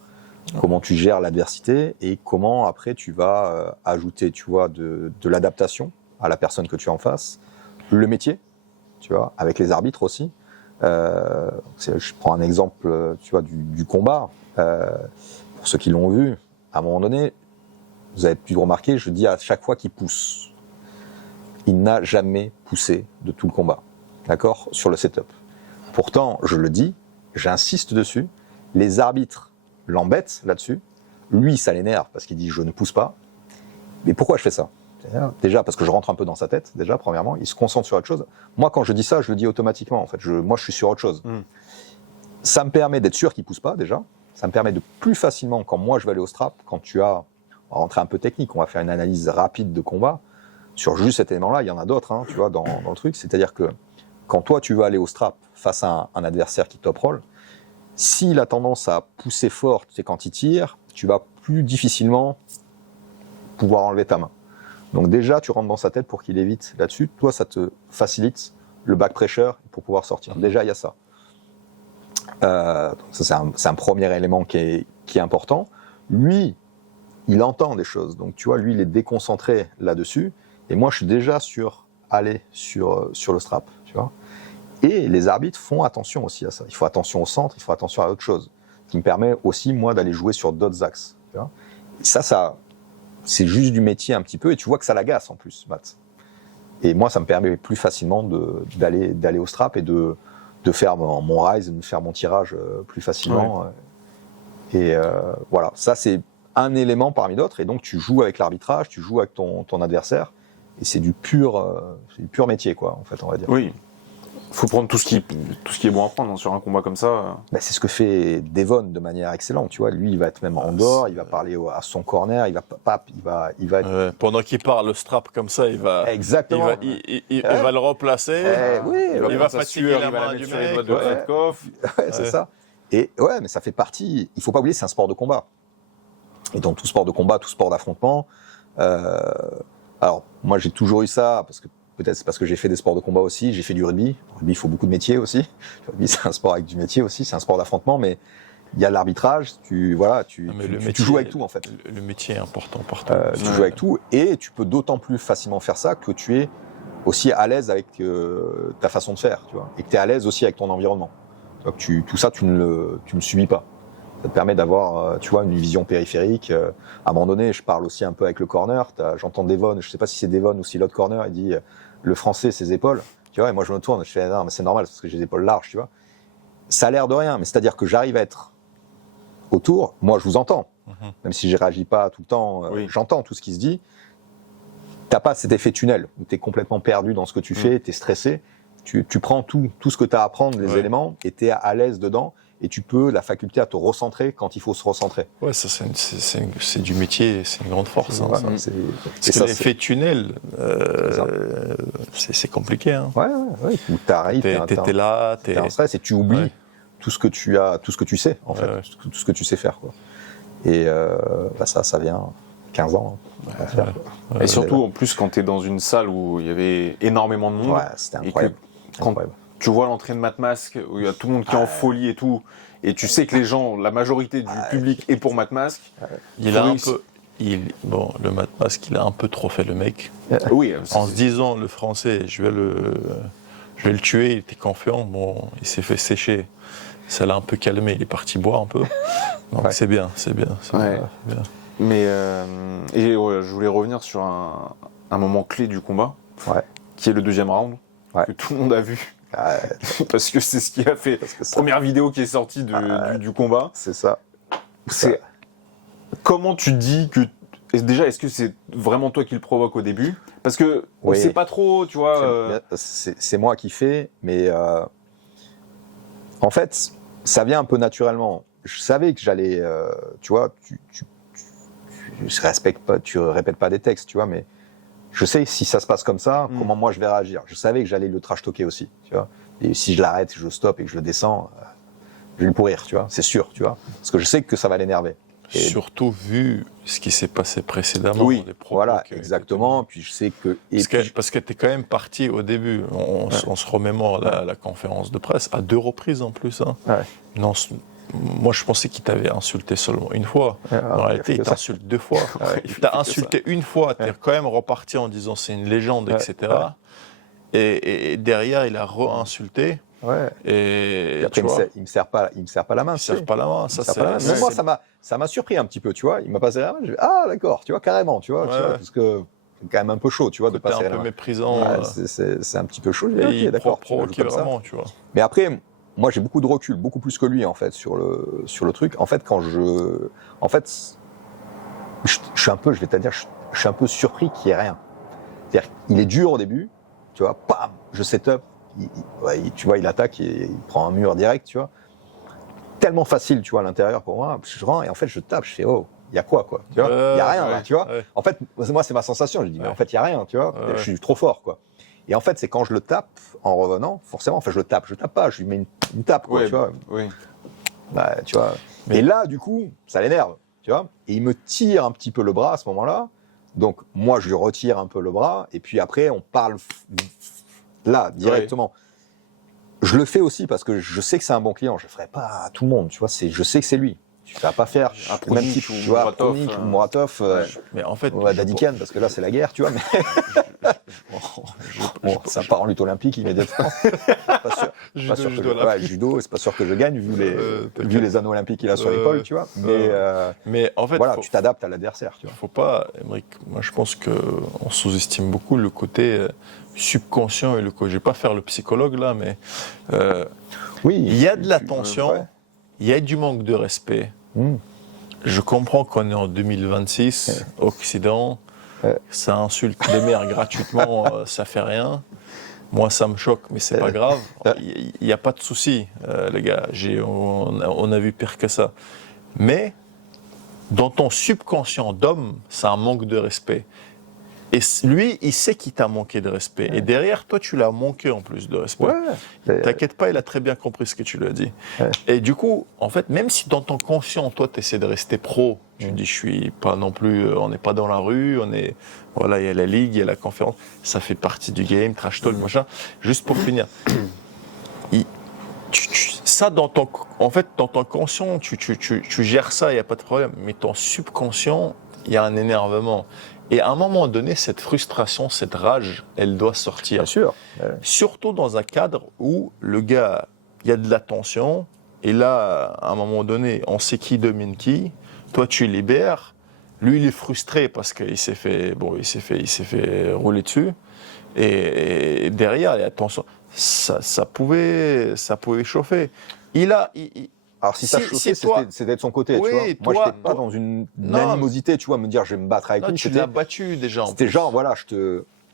comment tu gères l'adversité et comment après tu vas ajouter, tu vois, de l'adaptation à la personne que tu as en face, le métier, tu vois, avec les arbitres aussi. Je prends un exemple, tu vois, du combat. Pour ceux qui l'ont vu, à un moment donné, vous avez pu remarquer, je dis à chaque fois qu'il pousse, il n'a jamais poussé de tout le combat, d'accord, sur le setup. Pourtant, je le dis, j'insiste dessus, les arbitres l'embêtent là-dessus, lui, ça l'énerve parce qu'il dit je ne pousse pas. Mais pourquoi je fais ça ? Déjà parce que je rentre un peu dans sa tête, déjà, premièrement, il se concentre sur autre chose. Moi, quand je dis ça, je le dis automatiquement, en fait. Moi, je suis sur autre chose. Ça me permet d'être sûr qu'il pousse pas, déjà. Ça me permet de plus facilement, quand moi je vais aller au strap, quand tu as, on va rentrer un peu technique, on va faire une analyse rapide de combat, sur juste cet élément-là, il y en a d'autres, tu vois, dans le truc. C'est-à-dire que quand toi, tu vas aller au strap face à un adversaire qui top roll, s'il a tendance à pousser fort, tu sais, quand il tire, tu vas plus difficilement pouvoir enlever ta main. Donc déjà, tu rentres dans sa tête pour qu'il évite là-dessus. Toi, ça te facilite le back pressure pour pouvoir sortir. Déjà, il y a ça. Ça, c'est un premier élément qui est important. Lui, il entend des choses. Donc, tu vois, lui, il est déconcentré là-dessus. Et moi, je suis déjà aller sur le strap, tu vois. Et les arbitres font attention aussi à ça. Il faut attention au centre, il faut attention à autre chose. Ce qui me permet aussi, moi, d'aller jouer sur d'autres axes. Tu vois. Et ça, c'est juste du métier un petit peu. Et tu vois que ça l'agace en plus, Matt. Et moi, ça me permet plus facilement d'aller au strap et de faire mon rise, de faire mon tirage plus facilement. Ouais. Et voilà, ça, c'est un élément parmi d'autres. Et donc, tu joues avec l'arbitrage, tu joues avec ton adversaire. Et c'est du pur métier, quoi, en fait, on va dire. Oui. Il faut prendre tout ce qui est bon à prendre sur un combat comme ça. C'est ce que fait Devon de manière excellente, tu vois. Lui, il va être même en dehors, il va parler à son corner, il va être... pendant qu'il parle le strap comme ça, il va... Exactement. Il va le replacer. Il va fatiguer la main du mec. C'est ça. Et ouais, mais ça fait partie... Il faut pas oublier, c'est un sport de combat. Et dans tout sport de combat, tout sport d'affrontement... alors, moi, j'ai toujours eu ça, parce que peut-être c'est parce que j'ai fait des sports de combat aussi, j'ai fait du rugby. Le rugby, il faut beaucoup de métiers aussi. Le rugby, c'est un sport avec du métier aussi, c'est un sport d'affrontement, mais il y a l'arbitrage, tu joues avec tout en fait. Le métier est important partout. Tu joues avec tout et tu peux d'autant plus facilement faire ça que tu es aussi à l'aise avec ta façon de faire, tu vois, et que tu es à l'aise aussi avec ton environnement. Donc tout ça, tu ne le subis pas. Ça te permet d'avoir, tu vois, une vision périphérique. À un moment donné, je parle aussi un peu avec le corner. J'entends Devon, je sais pas si c'est Devon ou si l'autre corner, il dit le français, ses épaules. Tu vois, et moi je me tourne, je fais non, mais c'est normal parce que j'ai les épaules larges, tu vois. Ça a l'air de rien, mais c'est-à-dire que j'arrive à être autour. Moi, je vous entends, même si je réagis pas tout le temps. J'entends tout ce qui se dit. T'as pas cet effet tunnel où t'es complètement perdu dans ce que tu fais, t'es stressé. Tu prends tout ce que t'as à apprendre, les éléments, et t'es à l'aise dedans. Et tu peux la faculté à te recentrer quand il faut se recentrer. Ouais, ça c'est du métier, c'est une grande force. Hein, ça. Parce que l'effet tunnel, c'est compliqué. Hein. Ouais. Où t'arrives, t'es là, t'es en stress et tu oublies tout ce que tu sais en fait, tout ce que tu sais faire quoi. Et ça vient 15 ans. Et surtout en plus quand t'es dans une salle où il y avait énormément de monde. Ouais, c'était incroyable. Tu vois l'entrée de Matt Mask, où il y a tout le monde qui est en folie et tout, et tu sais que les gens, la majorité du public est pour Matt Mask. Il a un peu, le Matt Mask, il a un peu trop fait le mec. Oui. En se disant, le français, je vais le tuer, il était confiant, bon, il s'est fait sécher. Ça l'a un peu calmé, il est parti boire un peu. Donc c'est bien. Mais, je voulais revenir sur un moment clé du combat, qui est le deuxième round, que tout le monde a vu. Parce que c'est ce qui a fait la première vidéo qui est sortie du combat. C'est ça. Comment tu dis que... Déjà, est-ce que c'est vraiment toi qui le provoque au début? Parce que on sait pas trop, tu vois... C'est moi qui fais, mais en fait, ça vient un peu naturellement. Je savais que j'allais... tu vois, tu répètes pas des textes, tu vois, mais... Je sais si ça se passe comme ça, comment moi je vais réagir. Je savais que j'allais le trash talker aussi, tu vois. Et si je l'arrête, je le stoppe et que je le descends, je vais lui pourrir, tu vois. C'est sûr, tu vois. Parce que je sais que ça va l'énerver. Et surtout vu ce qui s'est passé précédemment. Oui, voilà, exactement. Puis je sais que... Parce que t'es quand même parti au début. On se remémore la conférence de presse à 2 reprises en plus. Hein. Non, moi, je pensais qu'il t'avait insulté seulement une fois. En réalité, il t'insulte 2 fois. Il t'a insulté une fois, t'es quand même reparti en disant c'est une légende, etc. Et derrière, il a re-insulté. Et après, il me serre pas la main. Il serre pas la main. Mais moi, ça m'a surpris un petit peu, tu vois. Il m'a passé la main. Je dis, ah, d'accord, tu vois, carrément, tu vois, parce que c'est quand même un peu chaud, tu vois, de passer la main. un peu méprisant. C'est un petit peu chaud. Et ok, d'accord. provoqué vraiment, tu vois. Mais après. Moi, j'ai beaucoup de recul, beaucoup plus que lui, en fait, sur le truc. En fait, je suis un peu, je vais te dire, je suis un peu surpris qu'il n'y ait rien. C'est-à-dire qu'il est dur au début, tu vois, pam, je set up, tu vois, il attaque, il prend un mur direct, tu vois. Tellement facile, tu vois, à l'intérieur pour moi. Je rentre et en fait, je tape, je fais, oh, il y a quoi, tu vois. Il y a rien, là, tu vois. En fait, moi, c'est ma sensation. Je dis, mais en fait, il y a rien, tu vois. Je suis trop fort, quoi. Et en fait, c'est quand je le tape, en revenant, forcément, enfin, je tape pas, je lui mets une tape, quoi, tu vois. Tu vois. Et là, du coup, ça l'énerve, tu vois. Et il me tire un petit peu le bras à ce moment-là. Donc, moi, je lui retire un peu le bras. Et puis après, on parle là, directement. Je le fais aussi parce que je sais que c'est un bon client. Je le ferai pas à tout le monde, tu vois. Je sais que c'est lui. Tu vas pas faire un même type, tu vois, Pronik ou Muratov, mais en fait, Dadikian, parce que là c'est la guerre, tu vois. Mais ça part en lutte olympique immédiatement. Pas sûr judo, c'est pas sûr que je gagne vu les anneaux olympiques qu'il a sur l'épaule, tu vois. Mais en fait, voilà, tu t'adaptes à l'adversaire, tu vois. Faut pas, Émeric, moi je pense que on sous-estime beaucoup le côté subconscient et le côté. Je vais pas faire le psychologue là, mais il y a de la tension. Il y a du manque de respect. Je comprends qu'on est en 2026, Occident, ça insulte les mères gratuitement, ça fait rien. Moi, ça me choque, mais c'est pas grave. Il n'y a pas de souci, les gars. On a vu pire que ça. Mais dans ton subconscient d'homme, c'est un manque de respect. Et lui, il sait qu'il t'a manqué de respect. Et derrière, toi, tu l'as manqué en plus de respect. T'inquiète pas, il a très bien compris ce que tu lui as dit. Et du coup, en fait, même si dans ton conscient, toi, tu essaies de rester pro, Tu dis, je suis pas non plus, on n'est pas dans la rue, voilà, il y a la ligue, il y a la conférence, ça fait partie du game, trash talk, machin. Juste pour finir. Ça, dans ton conscient, tu gères ça, il n'y a pas de problème. Mais ton subconscient, il y a un énervement. Et à un moment donné, cette frustration, cette rage, elle doit sortir. Bien sûr. Surtout dans un cadre où le gars, il y a de la tension. Et là, à un moment donné, on sait qui domine qui. Toi, tu libères. Lui, il est frustré parce qu'il s'est fait rouler dessus. Et derrière, il y a tension. Ça pouvait chauffer. Alors si ça chauffait, c'était de son côté, oui, tu vois. Moi, toi, j'étais pas dans une animosité, tu vois, me dire je vais me battre avec lui. Tu l'as battu déjà. C'était genre, voilà,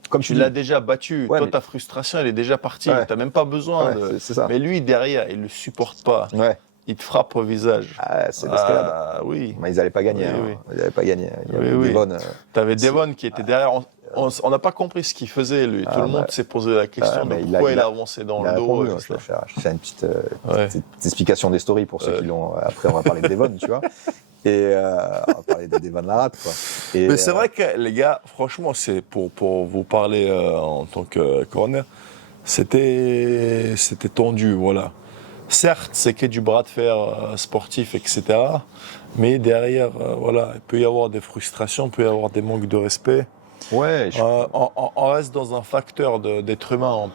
comme tu l'as déjà battu. Ouais, toi, ta frustration, elle est déjà partie. Ouais. Tu n'as même pas besoin c'est ça. Mais lui, derrière, il ne le supporte pas. Ouais. Il te frappe au visage. Ah, c'est l'escalade. Oui. Mais ils n'allaient pas gagner. Oui, oui. Ils n'allaient pas gagner. Il y avait Oui. Devon. Tu avais Devon qui était derrière. On n'a pas compris ce qu'il faisait, lui. Tout le monde s'est posé la question de pourquoi il a avancé dans le dos. Je vais faire une petite explication des stories pour ceux qui l'ont. Après, on va parler de Devon, tu vois. Et on va parler de Devon Larratt, quoi. Mais c'est vrai que, les gars, franchement, c'est pour vous parler en tant que corner, c'était tendu, voilà. Certes, c'est que du bras de fer sportif, etc. Mais derrière, voilà, il peut y avoir des frustrations, il peut y avoir des manques de respect. Ouais. On reste dans un facteur d'être humain,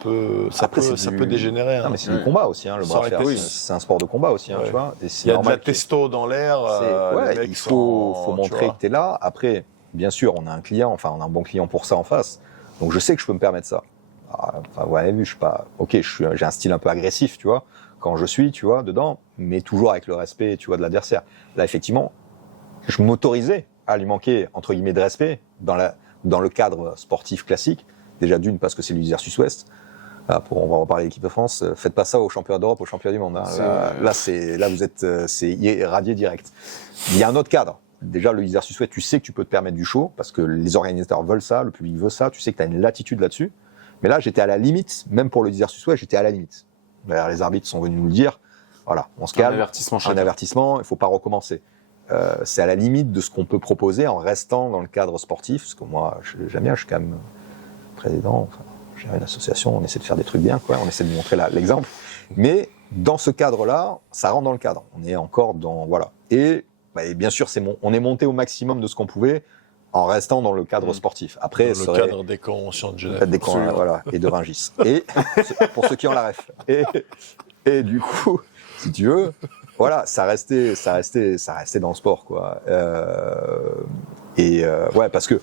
ça peut dégénérer. Non, mais c'est du combat aussi, le bras de fer. C'est un sport de combat aussi, tu vois. Il y a de la testo dans l'air. Il faut montrer que tu es là. Après, bien sûr, on a un client, on a un bon client pour ça en face. Donc je sais que je peux me permettre ça. Vous avez vu, je suis pas. Ok, j'ai un style un peu agressif, tu vois, quand je suis, tu vois, dedans, mais toujours avec le respect, tu vois, de l'adversaire. Là, effectivement, je m'autorisais à lui manquer, entre guillemets, de respect dans le cadre sportif classique. Déjà d'une, parce que c'est l'Isère Sud-Ouest. On va reparler de l'équipe de France. Faites pas ça aux championnats d'Europe, aux championnats du monde. Là, vous êtes, c'est radié direct. Il y a un autre cadre. Déjà, le Isère Sud-Ouest, tu sais que tu peux te permettre du show, parce que les organisateurs veulent ça, le public veut ça, tu sais que tu as une latitude là-dessus. Mais là, j'étais à la limite, même pour le Isère Sud-Ouest, j'étais à la limite. D'ailleurs, les arbitres sont venus nous le dire. Voilà, on se calme. Un avertissement, il faut pas recommencer. C'est à la limite de ce qu'on peut proposer en restant dans le cadre sportif, parce que moi, j'aime bien, je suis quand même président, j'ai une association, on essaie de faire des trucs bien, quoi, on essaie de montrer l'exemple. Mais dans ce cadre-là, ça rentre dans le cadre. On est encore dans, voilà. Et bien sûr, on est monté au maximum de ce qu'on pouvait en restant dans le cadre sportif. Après, le cadre des conventions de Genève. Voilà, et de Rungis. Et pour ceux qui ont la ref. Et du coup, si tu veux, voilà, ça restait dans le sport, quoi. Ouais, parce que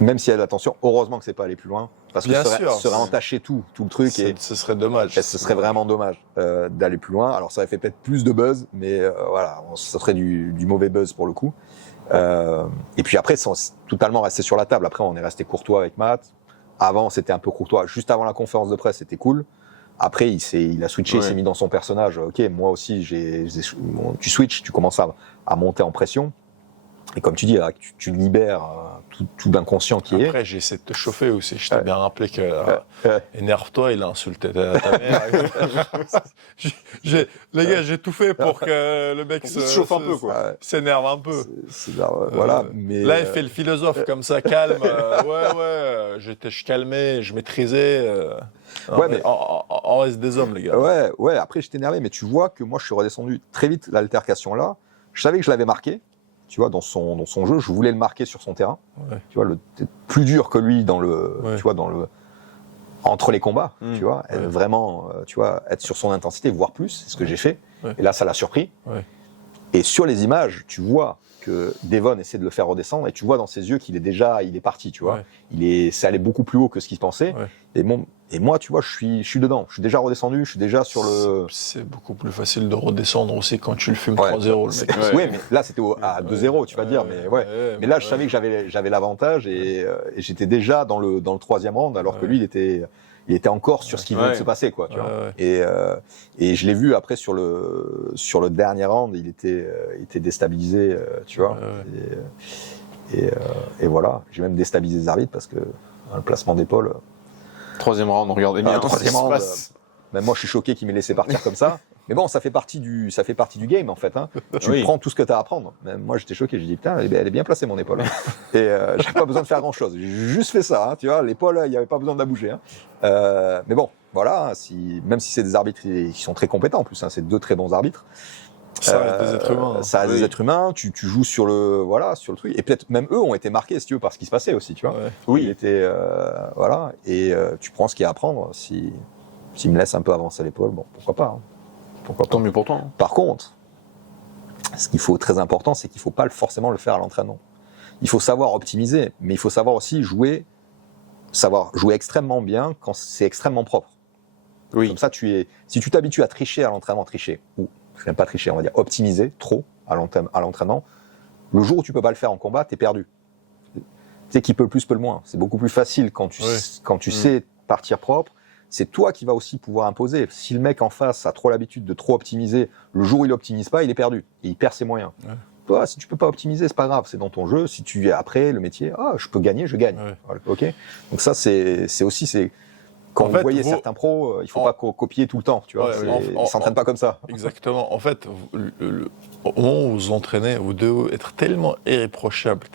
même s'il y a de la tension, heureusement que c'est pas allé plus loin, parce que ça serait entaché tout le truc, ce serait dommage. Ce serait vraiment dommage d'aller plus loin. Alors ça aurait fait peut-être plus de buzz, mais voilà, ça serait du mauvais buzz pour le coup. Et puis après, c'est totalement resté sur la table. Après, on est resté courtois avec Matt. Avant, c'était un peu courtois. Juste avant la conférence de presse, c'était cool. Après, il a switché, il s'est mis dans son personnage. Ok, moi aussi, tu switches, tu commences à monter en pression. Et comme tu dis, là, tu libères tout l'inconscient qui est. Après, j'ai essayé de te chauffer aussi. Je t'ai bien rappelé que énerve-toi, il a insulté ta mère. Les gars, j'ai tout fait pour que le mec se chauffe un peu, quoi. S'énerve un peu. Voilà. Mais là, il fait le philosophe comme ça, calme. Je calmais, je maîtrisais. Mais on reste des hommes, les gars. Ouais. Après, j'étais énervé, mais tu vois que moi, je suis redescendu très vite l'altercation là. Je savais que je l'avais marqué. Tu vois, dans son jeu, je voulais le marquer sur son terrain. Ouais. Tu vois, plus dur que lui tu vois, entre les combats, tu vois, vraiment, tu vois, être sur son intensité, voire plus, c'est ce que j'ai fait. Ouais. Et là, ça l'a surpris. Ouais. Et sur les images, tu vois que Devon essaie de le faire redescendre, et tu vois dans ses yeux qu'il est parti, tu vois. C'est allé beaucoup plus haut que ce qu'il pensait. Ouais. Et moi, tu vois, je suis dedans. Je suis déjà redescendu, je suis déjà sur le... C'est beaucoup plus facile de redescendre aussi quand tu le fumes 3-0, le mec. Oui, mais là, c'était à 2-0, tu vas dire. Mais là, je savais que j'avais l'avantage et j'étais déjà dans le troisième round, alors que lui, il était encore sur ce qui venait de se passer, quoi, tu vois. Et je l'ai vu après sur le dernier round, il était déstabilisé, tu vois. Et voilà, j'ai même déstabilisé les arbitres parce que le placement d'épaule... Troisième round, regardez bien. Troisième round, même moi je suis choqué qu'il m'ait laissé partir comme ça. Mais bon, ça fait partie du game, en fait. Hein. Tu prends tout ce que tu as à prendre. Même moi, j'étais choqué. J'ai dit, putain, elle est bien placée, mon épaule. Et j'avais pas besoin de faire grand-chose. J'ai juste fait ça. Hein, tu vois, l'épaule, il n'y avait pas besoin de la bouger. Hein. Mais bon, voilà. Même si c'est des arbitres qui sont très compétents, en plus, hein, c'est 2 très bons arbitres. Ça reste des êtres humains. Ça reste des êtres humains. Tu joues sur le truc. Et peut-être même eux ont été marqués, si tu veux, par ce qui se passait aussi, tu vois. Ouais. Oui. Il était, voilà. Et tu prends ce qu'il y a à prendre. S'il me laisse un peu avancer l'épaule, bon, pourquoi pas. Hein. Tant mieux pour toi. Hein. Par contre, ce qu'il faut très important, c'est qu'il ne faut pas forcément le faire à l'entraînement. Il faut savoir optimiser, mais il faut savoir aussi savoir jouer extrêmement bien quand c'est extrêmement propre. Oui. Comme ça, si tu t'habitues à tricher à l'entraînement, ou je n'aime pas tricher, on va dire optimiser trop à l'entraînement, le jour où tu peux pas le faire en combat, t'es perdu. Tu sais, qui peut le plus peut le moins. C'est beaucoup plus facile quand tu sais partir propre. C'est toi qui vas aussi pouvoir imposer. Si le mec en face a trop l'habitude de trop optimiser, le jour où il optimise pas, il est perdu et il perd ses moyens. Ouais. Toi, si tu peux pas optimiser, c'est pas grave, c'est dans ton jeu. Si tu es après le métier, je peux gagner, je gagne. Ouais. Voilà, ok. Donc ça, c'est aussi quand vous voyez certains pros, il faut pas copier tout le temps, tu vois. Ils s'entraînent pas comme ça. Exactement. En fait, au moment où vous vous entraînez, vous devez être tellement irréprochable,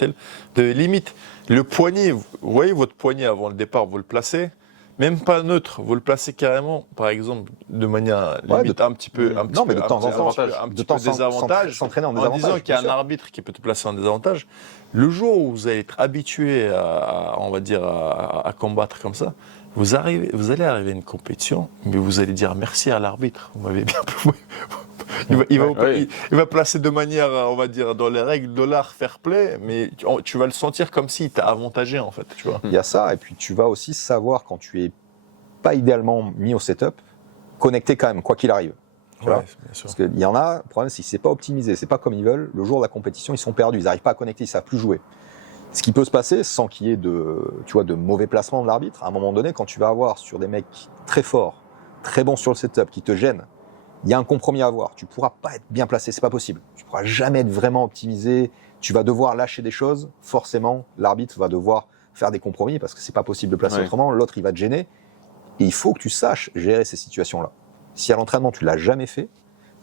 limite le poignet. Vous voyez votre poignet avant le départ, vous le placez. Même pas neutre, vous le placez carrément, par exemple, de manière limite un petit peu désavantage, s'entraîner en disant qu'il y a un arbitre qui peut te placer en désavantage. Le jour où vous allez être habitué à combattre comme ça, vous allez arriver à une compétition, mais vous allez dire merci à l'arbitre. Vous m'avez bien il va placer de manière, on va dire, dans les règles de l'art fair play, mais tu vas le sentir comme s'il t'a avantagé, en fait, tu vois. Il y a ça, et puis tu vas aussi savoir, quand tu es pas idéalement mis au setup, connecter quand même, quoi qu'il arrive. Tu vois, bien sûr. Parce qu'il y en a, le problème, c'est que c'est pas optimisé, c'est pas comme ils veulent. Le jour de la compétition, ils sont perdus, ils n'arrivent pas à connecter, ils savent plus jouer. Ce qui peut se passer, sans qu'il y ait de mauvais placement de l'arbitre, à un moment donné, quand tu vas avoir sur des mecs très forts, très bons sur le setup, qui te gênent, il y a un compromis à avoir. Tu pourras pas être bien placé, c'est pas possible. Tu pourras jamais être vraiment optimisé. Tu vas devoir lâcher des choses. Forcément, l'arbitre va devoir faire des compromis parce que c'est pas possible de placer autrement. L'autre, il va te gêner. Et il faut que tu saches gérer ces situations-là. Si à l'entraînement, tu l'as jamais fait,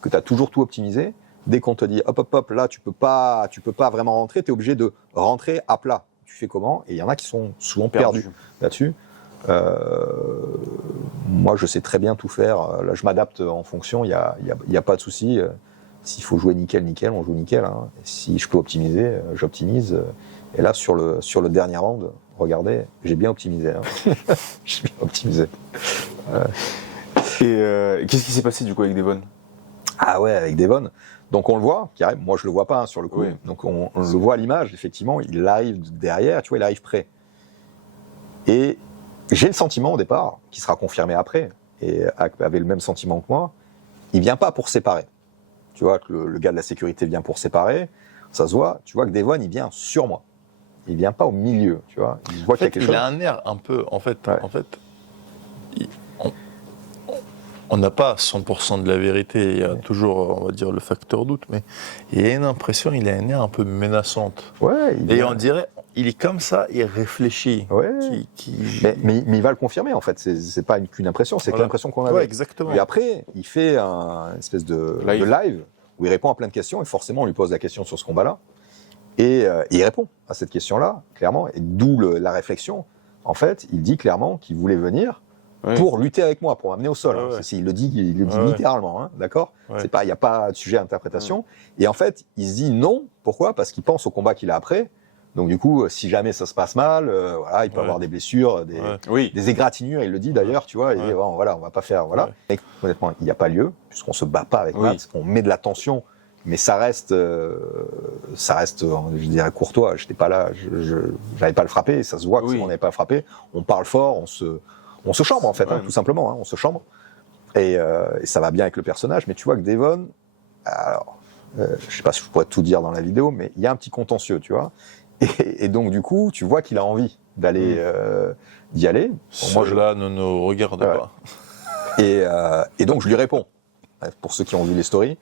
que tu as toujours tout optimisé, dès qu'on te dit hop, là, tu peux pas vraiment rentrer, tu es obligé de rentrer à plat. Tu fais comment? Et il y en a qui sont souvent perdus là-dessus. Moi, je sais très bien tout faire. Là, je m'adapte en fonction. Il y a pas de souci. S'il faut jouer nickel, on joue nickel. Hein. Si je peux optimiser, j'optimise. Et là, sur le dernier round, regardez, j'ai bien optimisé. Hein. J'ai bien optimisé. Et qu'est-ce qui s'est passé du coup avec Devon? Ah ouais, avec Devon. Donc on le voit, qui arrive. Moi, je le vois pas sur le coup. Oui. Donc on le voit à l'image. Effectivement, il arrive derrière. Tu vois, il arrive près. Et j'ai le sentiment au départ, qui sera confirmé après, et avait le même sentiment que moi, il vient pas pour séparer. Tu vois que le gars de la sécurité vient pour séparer, ça se voit. Tu vois que Devon, il vient sur moi. Il vient pas au milieu, tu vois. Il voit qu'il y a quelque chose. Il a un air un peu, en fait, on n'a pas 100% de la vérité. Il y a toujours, on va dire, le facteur doute, mais il y a une impression, il a un air un peu menaçante. Ouais. On dirait, il est comme ça, il réfléchit. Ouais. Mais il va le confirmer, en fait. C'est pas qu'une impression, c'est l'impression qu'on avait. Ouais, exactement. Et après, il fait une espèce de live où il répond à plein de questions, et forcément, on lui pose la question sur ce combat-là. Et il répond à cette question-là, clairement, et d'où la réflexion. En fait, il dit clairement qu'il voulait venir pour lutter avec moi, pour m'amener au sol. Hein. Il le dit littéralement, hein, d'accord. Il n'y a pas de sujet à interprétation. Et en fait, il se dit non. Pourquoi? Parce qu'il pense au combat qu'il a après. Donc du coup, si jamais ça se passe mal, il peut avoir des blessures, des égratignures. Il le dit d'ailleurs, tu vois. Et on va pas faire, voilà. Et, honnêtement, il n'y a pas lieu, puisqu'on se bat pas avec Matt, on met de la tension. Mais ça reste, je dirais, courtois. J'étais pas là, je n'avais pas le frappé. Ça se voit que si on n'avait pas frappé, on parle fort, on se chambre en fait, hein, tout simplement. Hein, on se chambre et ça va bien avec le personnage. Mais tu vois que Devon, alors, je sais pas si je pourrais tout dire dans la vidéo, mais il y a un petit contentieux, tu vois. Et donc du coup, tu vois qu'il a envie d'y aller. Bon, cela ne nous regarde pas. Et donc je lui réponds. Pour ceux qui ont vu les stories.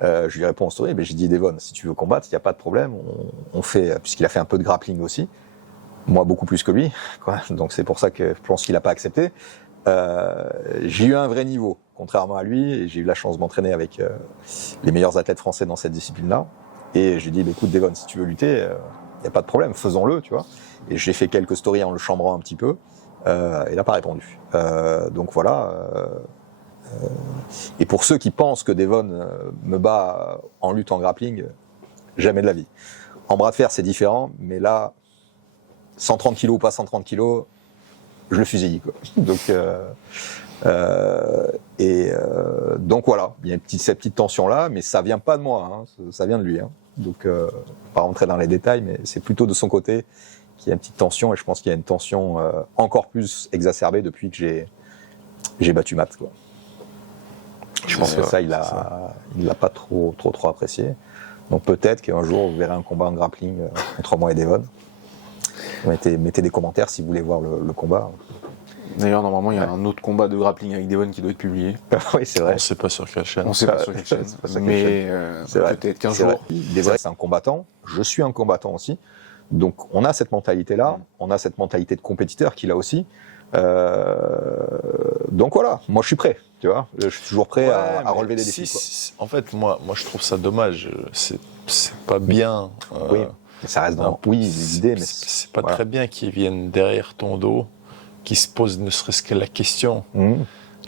Je lui réponds en story, j'ai dit Devon, si tu veux combattre, il n'y a pas de problème, on fait, puisqu'il a fait un peu de grappling aussi, moi beaucoup plus que lui, quoi. Donc c'est pour ça que je pense qu'il n'a pas accepté. J'ai eu un vrai niveau, contrairement à lui, et j'ai eu la chance de m'entraîner avec les meilleurs athlètes français dans cette discipline-là. Et j'ai dit, bah, écoute, Devon, si tu veux lutter, il n'y a pas de problème, faisons-le, tu vois. Et j'ai fait quelques stories en le chambrant un petit peu. Il n'a pas répondu. Donc voilà. Et pour ceux qui pensent que Devon me bat en lutte en grappling, jamais de la vie. En bras de fer, c'est différent, mais là, 130 kilos ou pas 130 kilos, je le fusille, quoi. Donc voilà, il y a cette petite tension-là, mais ça vient pas de moi, hein, ça vient de lui. Hein. Donc, pas rentrer dans les détails, mais c'est plutôt de son côté qu'il y a une petite tension, et je pense qu'il y a une tension encore plus exacerbée depuis que j'ai battu Matt, quoi. Je pense que ça, il l'a pas trop apprécié. Donc peut-être qu'un jour, vous verrez un combat en grappling entre moi et Devon. Mettez des commentaires si vous voulez voir le combat. D'ailleurs, normalement, il y a un autre combat de grappling avec Devon qui doit être publié. Oui, c'est vrai. On ne sait pas sur quelle chaîne. On ne sait pas sur quelle chaîne. Mais peut-être qu'un jour. Devon, c'est un combattant. Je suis un combattant aussi. Donc on a cette mentalité-là. On a cette mentalité de compétiteur qu'il a aussi. Donc voilà, moi je suis prêt, tu vois, je suis toujours prêt à relever des défis. En fait, moi je trouve ça dommage, c'est pas bien. Oui, mais ça reste dans l'idée, mais c'est pas très bien qu'ils viennent derrière ton dos, qu'ils se posent ne serait-ce que la question.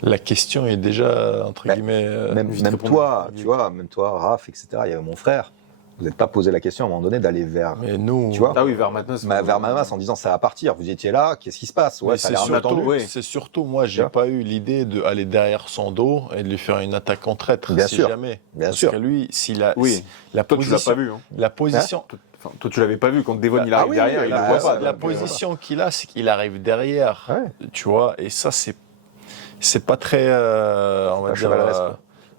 La question est déjà entre guillemets. Même toi, tu vois, même toi, Raph, etc. Il y avait mon frère. Vous n'êtes pas posé la question à un moment donné d'aller vers. Mais nous, tu vois, vers Matmas. Vers Matmas en disant ça va partir. Vous étiez là, qu'est-ce qui se passe? Ouais, ça a l'air attendu. C'est surtout, moi, j'ai pas eu l'idée d'aller derrière son dos et de lui faire une attaque en traître. Bien si sûr. Jamais. Bien sûr. Parce que lui, s'il a. La toi, tu l'as pas vu. Hein. La position. Toi, tu l'avais pas vu quand Devon il arrive derrière. Il le voit pas. La position qu'il a, c'est qu'il arrive derrière. Tu vois, et ça, c'est pas très. On va dire.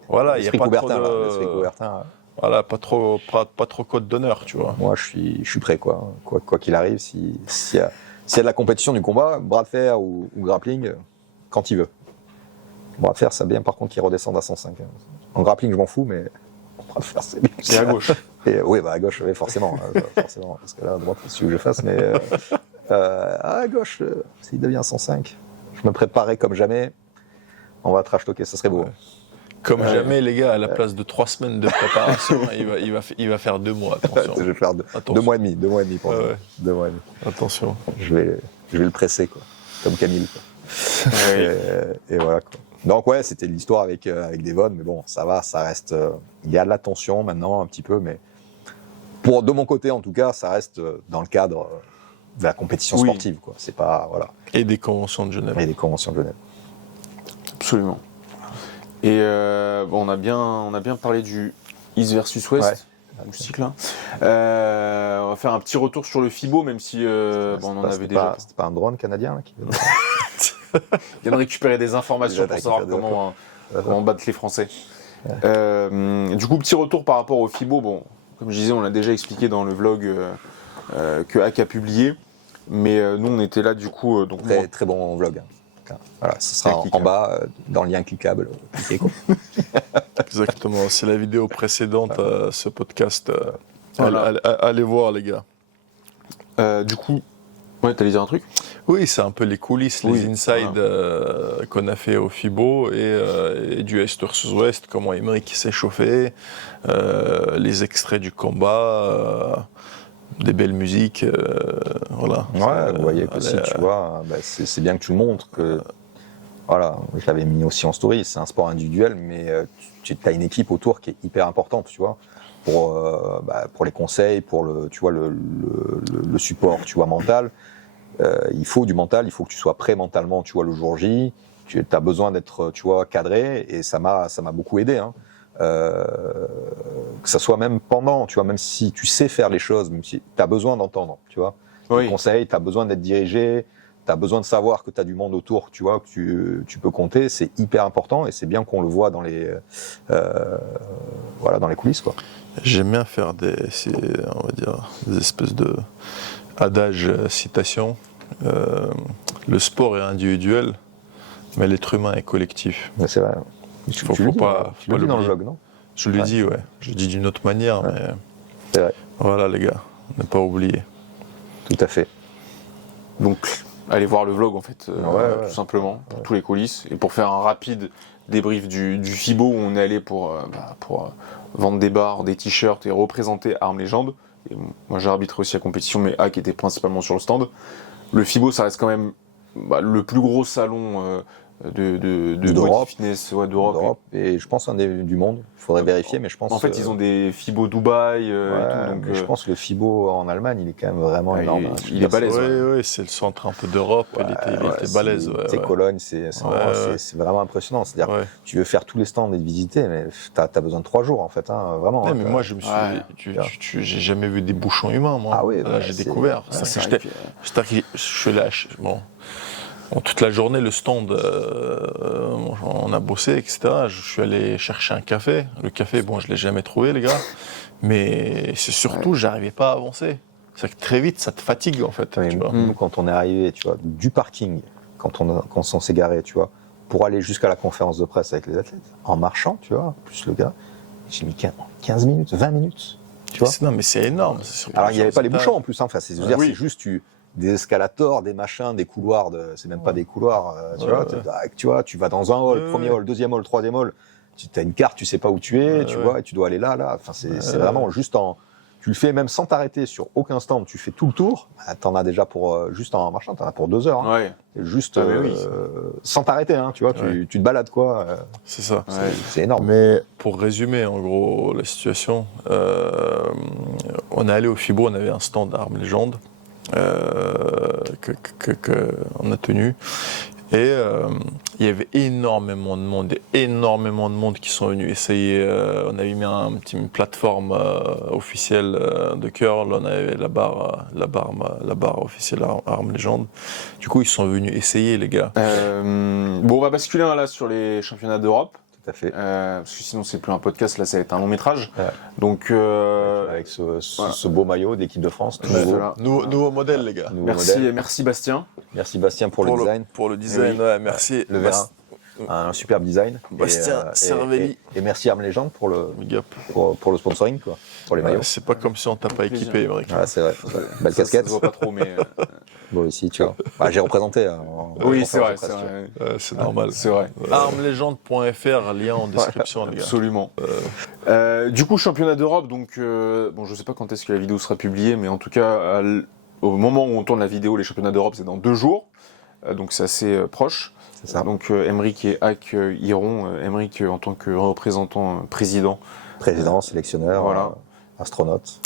Voilà, il y a pas trop de. Voilà, pas trop code d'honneur, tu vois. Moi, je suis prêt, quoi qu'il arrive. S'il y a de la compétition du combat, bras de fer ou grappling, quand il veut. Bras de fer, c'est bien, par contre, qu'il redescende à 105. En grappling, je m'en fous, mais en bras de fer, c'est bien. C'est à gauche. Oui, à gauche, oui, forcément. Forcément, parce que là, à droite, c'est ce que je fasse, mais à gauche, s'il devient 105, je me préparerai comme jamais. On va trash-talker, ça serait beau. Comme jamais, les gars, à la place de 3 semaines de préparation, il va faire 2 mois. Attention. Je vais faire 2 mois et demi. 2 mois et demi pour moi. 2 mois et demi. Attention. Je vais le presser, quoi. Comme Camille, quoi. Et voilà, quoi. Donc ouais, c'était l'histoire avec Devon, mais bon, ça va, ça reste. Il y a de la tension maintenant, un petit peu, mais de mon côté, en tout cas, ça reste dans le cadre de la compétition sportive, quoi. C'est pas voilà. Et des conventions de Genève. Absolument. Et on a bien parlé du East versus West, du cycle. Hein. On va faire un petit retour sur le FIBO, même si on en avait déjà. C'était pas un drone canadien là, qui vient de récupérer des informations pour savoir comment battre les Français. Du coup, petit retour par rapport au FIBO. Bon, comme je disais, on l'a déjà expliqué dans le vlog que Hack a publié, mais nous on était là du coup. Donc très bon vlog. Hein. Voilà, ce sera en bas, dans le lien cliquable. Cliquez, quoi. Exactement, c'est la vidéo précédente à ce podcast. Allez voir, les gars. Du coup, t'allais dire un truc ? Oui, c'est un peu les coulisses, les insides qu'on a fait au FIBO et du Est versus Ouest, comment Aymeric s'est chauffé, les extraits du combat. Des belles musiques, voilà. Ouais, vous voyez que si tu vois, c'est bien que tu montres que, voilà, je l'avais mis aussi en story, c'est un sport individuel, mais tu as une équipe autour qui est hyper importante, tu vois, pour les conseils, pour le support, tu vois, mental. Il faut du mental, il faut que tu sois prêt mentalement, tu vois, le jour J. Tu as besoin d'être, tu vois, cadré, et ça m'a beaucoup aidé, hein. Que ça soit même pendant, tu vois, même si tu sais faire les choses, même si tu as besoin d'entendre, tu vois, des conseils, tu as besoin d'être dirigé, tu as besoin de savoir que tu as du monde autour, tu vois, que tu peux compter, c'est hyper important et c'est bien qu'on le voit dans les coulisses, quoi. J'aime bien faire des espèces de adages, citations. Le sport est individuel, mais l'être humain est collectif. Mais c'est vrai. Tu le dis dans le vlog, non ? Je le dis, ouais. Je le dis d'une autre manière, mais c'est vrai. Voilà, les gars, ne pas oublier. Tout à fait. Donc, Aller voir le vlog en fait, Ouais. tout simplement, pour tous les coulisses. Et pour faire un rapide débrief du FIBO où on est allé pour vendre des bars, des t-shirts et représenter Armes Légendes. Et moi j'ai arbitré aussi la compétition, mais A qui était principalement sur le stand. Le FIBO, ça reste quand même le plus gros salon de d'Europe, fitness d'Europe. et je pense un du monde. Il faudrait vérifier, mais je pense. En fait, ils ont des FIBO Dubaï et tout. Donc, mais je pense que le FIBO en Allemagne, il est quand même vraiment ouais, énorme. il est balèze. Oui, c'est le centre un peu d'Europe. Ouais, il était balèze. C'est Cologne, c'est vraiment impressionnant. C'est-à-dire, tu veux faire tous les stands et les visiter, mais t'as besoin de 3 jours en fait, hein, vraiment. Mais moi, je me suis, j'ai jamais vu des bouchons humains, moi. Ah oui, là, j'ai découvert. C'est-à-dire que je suis là, toute la journée, le stand, on a bossé, etc. Je suis allé chercher un café. Le café, bon, je l'ai jamais trouvé, les gars. Mais c'est surtout, j'arrivais pas à avancer. C'est que très vite, ça te fatigue, en fait. Tu vois. Nous, quand on est arrivé, tu vois, du parking, quand on s'est garé, tu vois, pour aller jusqu'à la conférence de presse avec les athlètes, en marchant, tu vois, plus le gars, j'ai mis 15 minutes, 20 minutes, tu vois. Non, mais c'est énorme. Alors, il n'y avait pas les bouchons en plus, hein. Enfin, c'est juste des escalators, des machins, des couloirs, c'est même pas des couloirs, tu vois, tu vas dans un hall, premier hall, deuxième hall, troisième hall, tu as une carte, tu sais pas où tu es, tu vois, et tu dois aller là. Enfin, c'est vraiment juste tu le fais même sans t'arrêter sur aucun stand, tu fais tout le tour, t'en as déjà pour, juste en marchant, t'en as pour 2 heures, hein. Ouais. Juste, sans t'arrêter, hein, tu vois, tu te balades, quoi. C'est ça. C'est énorme. Mais pour résumer, en gros, la situation, on est allé au FIBO, on avait un stand Armes Légendes, qu'on a tenu. Et il y avait énormément de monde qui sont venus essayer. On avait mis une plateforme officielle de curl, on avait la barre officielle Armes Légendes. Du coup, ils sont venus essayer, les gars. Bon, on va basculer là sur les championnats d'Europe. Tout à fait. Parce que sinon, c'est plus un podcast, là, ça va être un long métrage. Ouais. Donc, avec ce beau maillot d'équipe de France, tout Nouveau modèle, les gars. Merci Bastien. Merci Bastien pour le design. Pour le design, merci. Le vérin, un superbe design. Bastien Cervelli. Et merci Armes Légendes pour le sponsoring, quoi, pour les maillots. C'est pas comme si on t'a pas équipé, Émeric. Ouais, c'est vrai. Belle casquette. Ça se voit pas trop, mais. Bon, ici, tu vois. J'ai représenté. Oui, c'est vrai. C'est normal. C'est vrai. Armeslegende.fr, lien en description, les gars. Absolument. Du coup, championnat d'Europe, donc, bon, je sais pas quand est-ce que la vidéo sera publiée, mais en tout cas, au moment où on tourne la vidéo, les championnats d'Europe, c'est dans 2 jours. Donc, c'est assez proche. C'est ça. Donc, Émeric et Hack iront. Émeric en tant que représentant, président. Président, sélectionneur, voilà. Astronaute.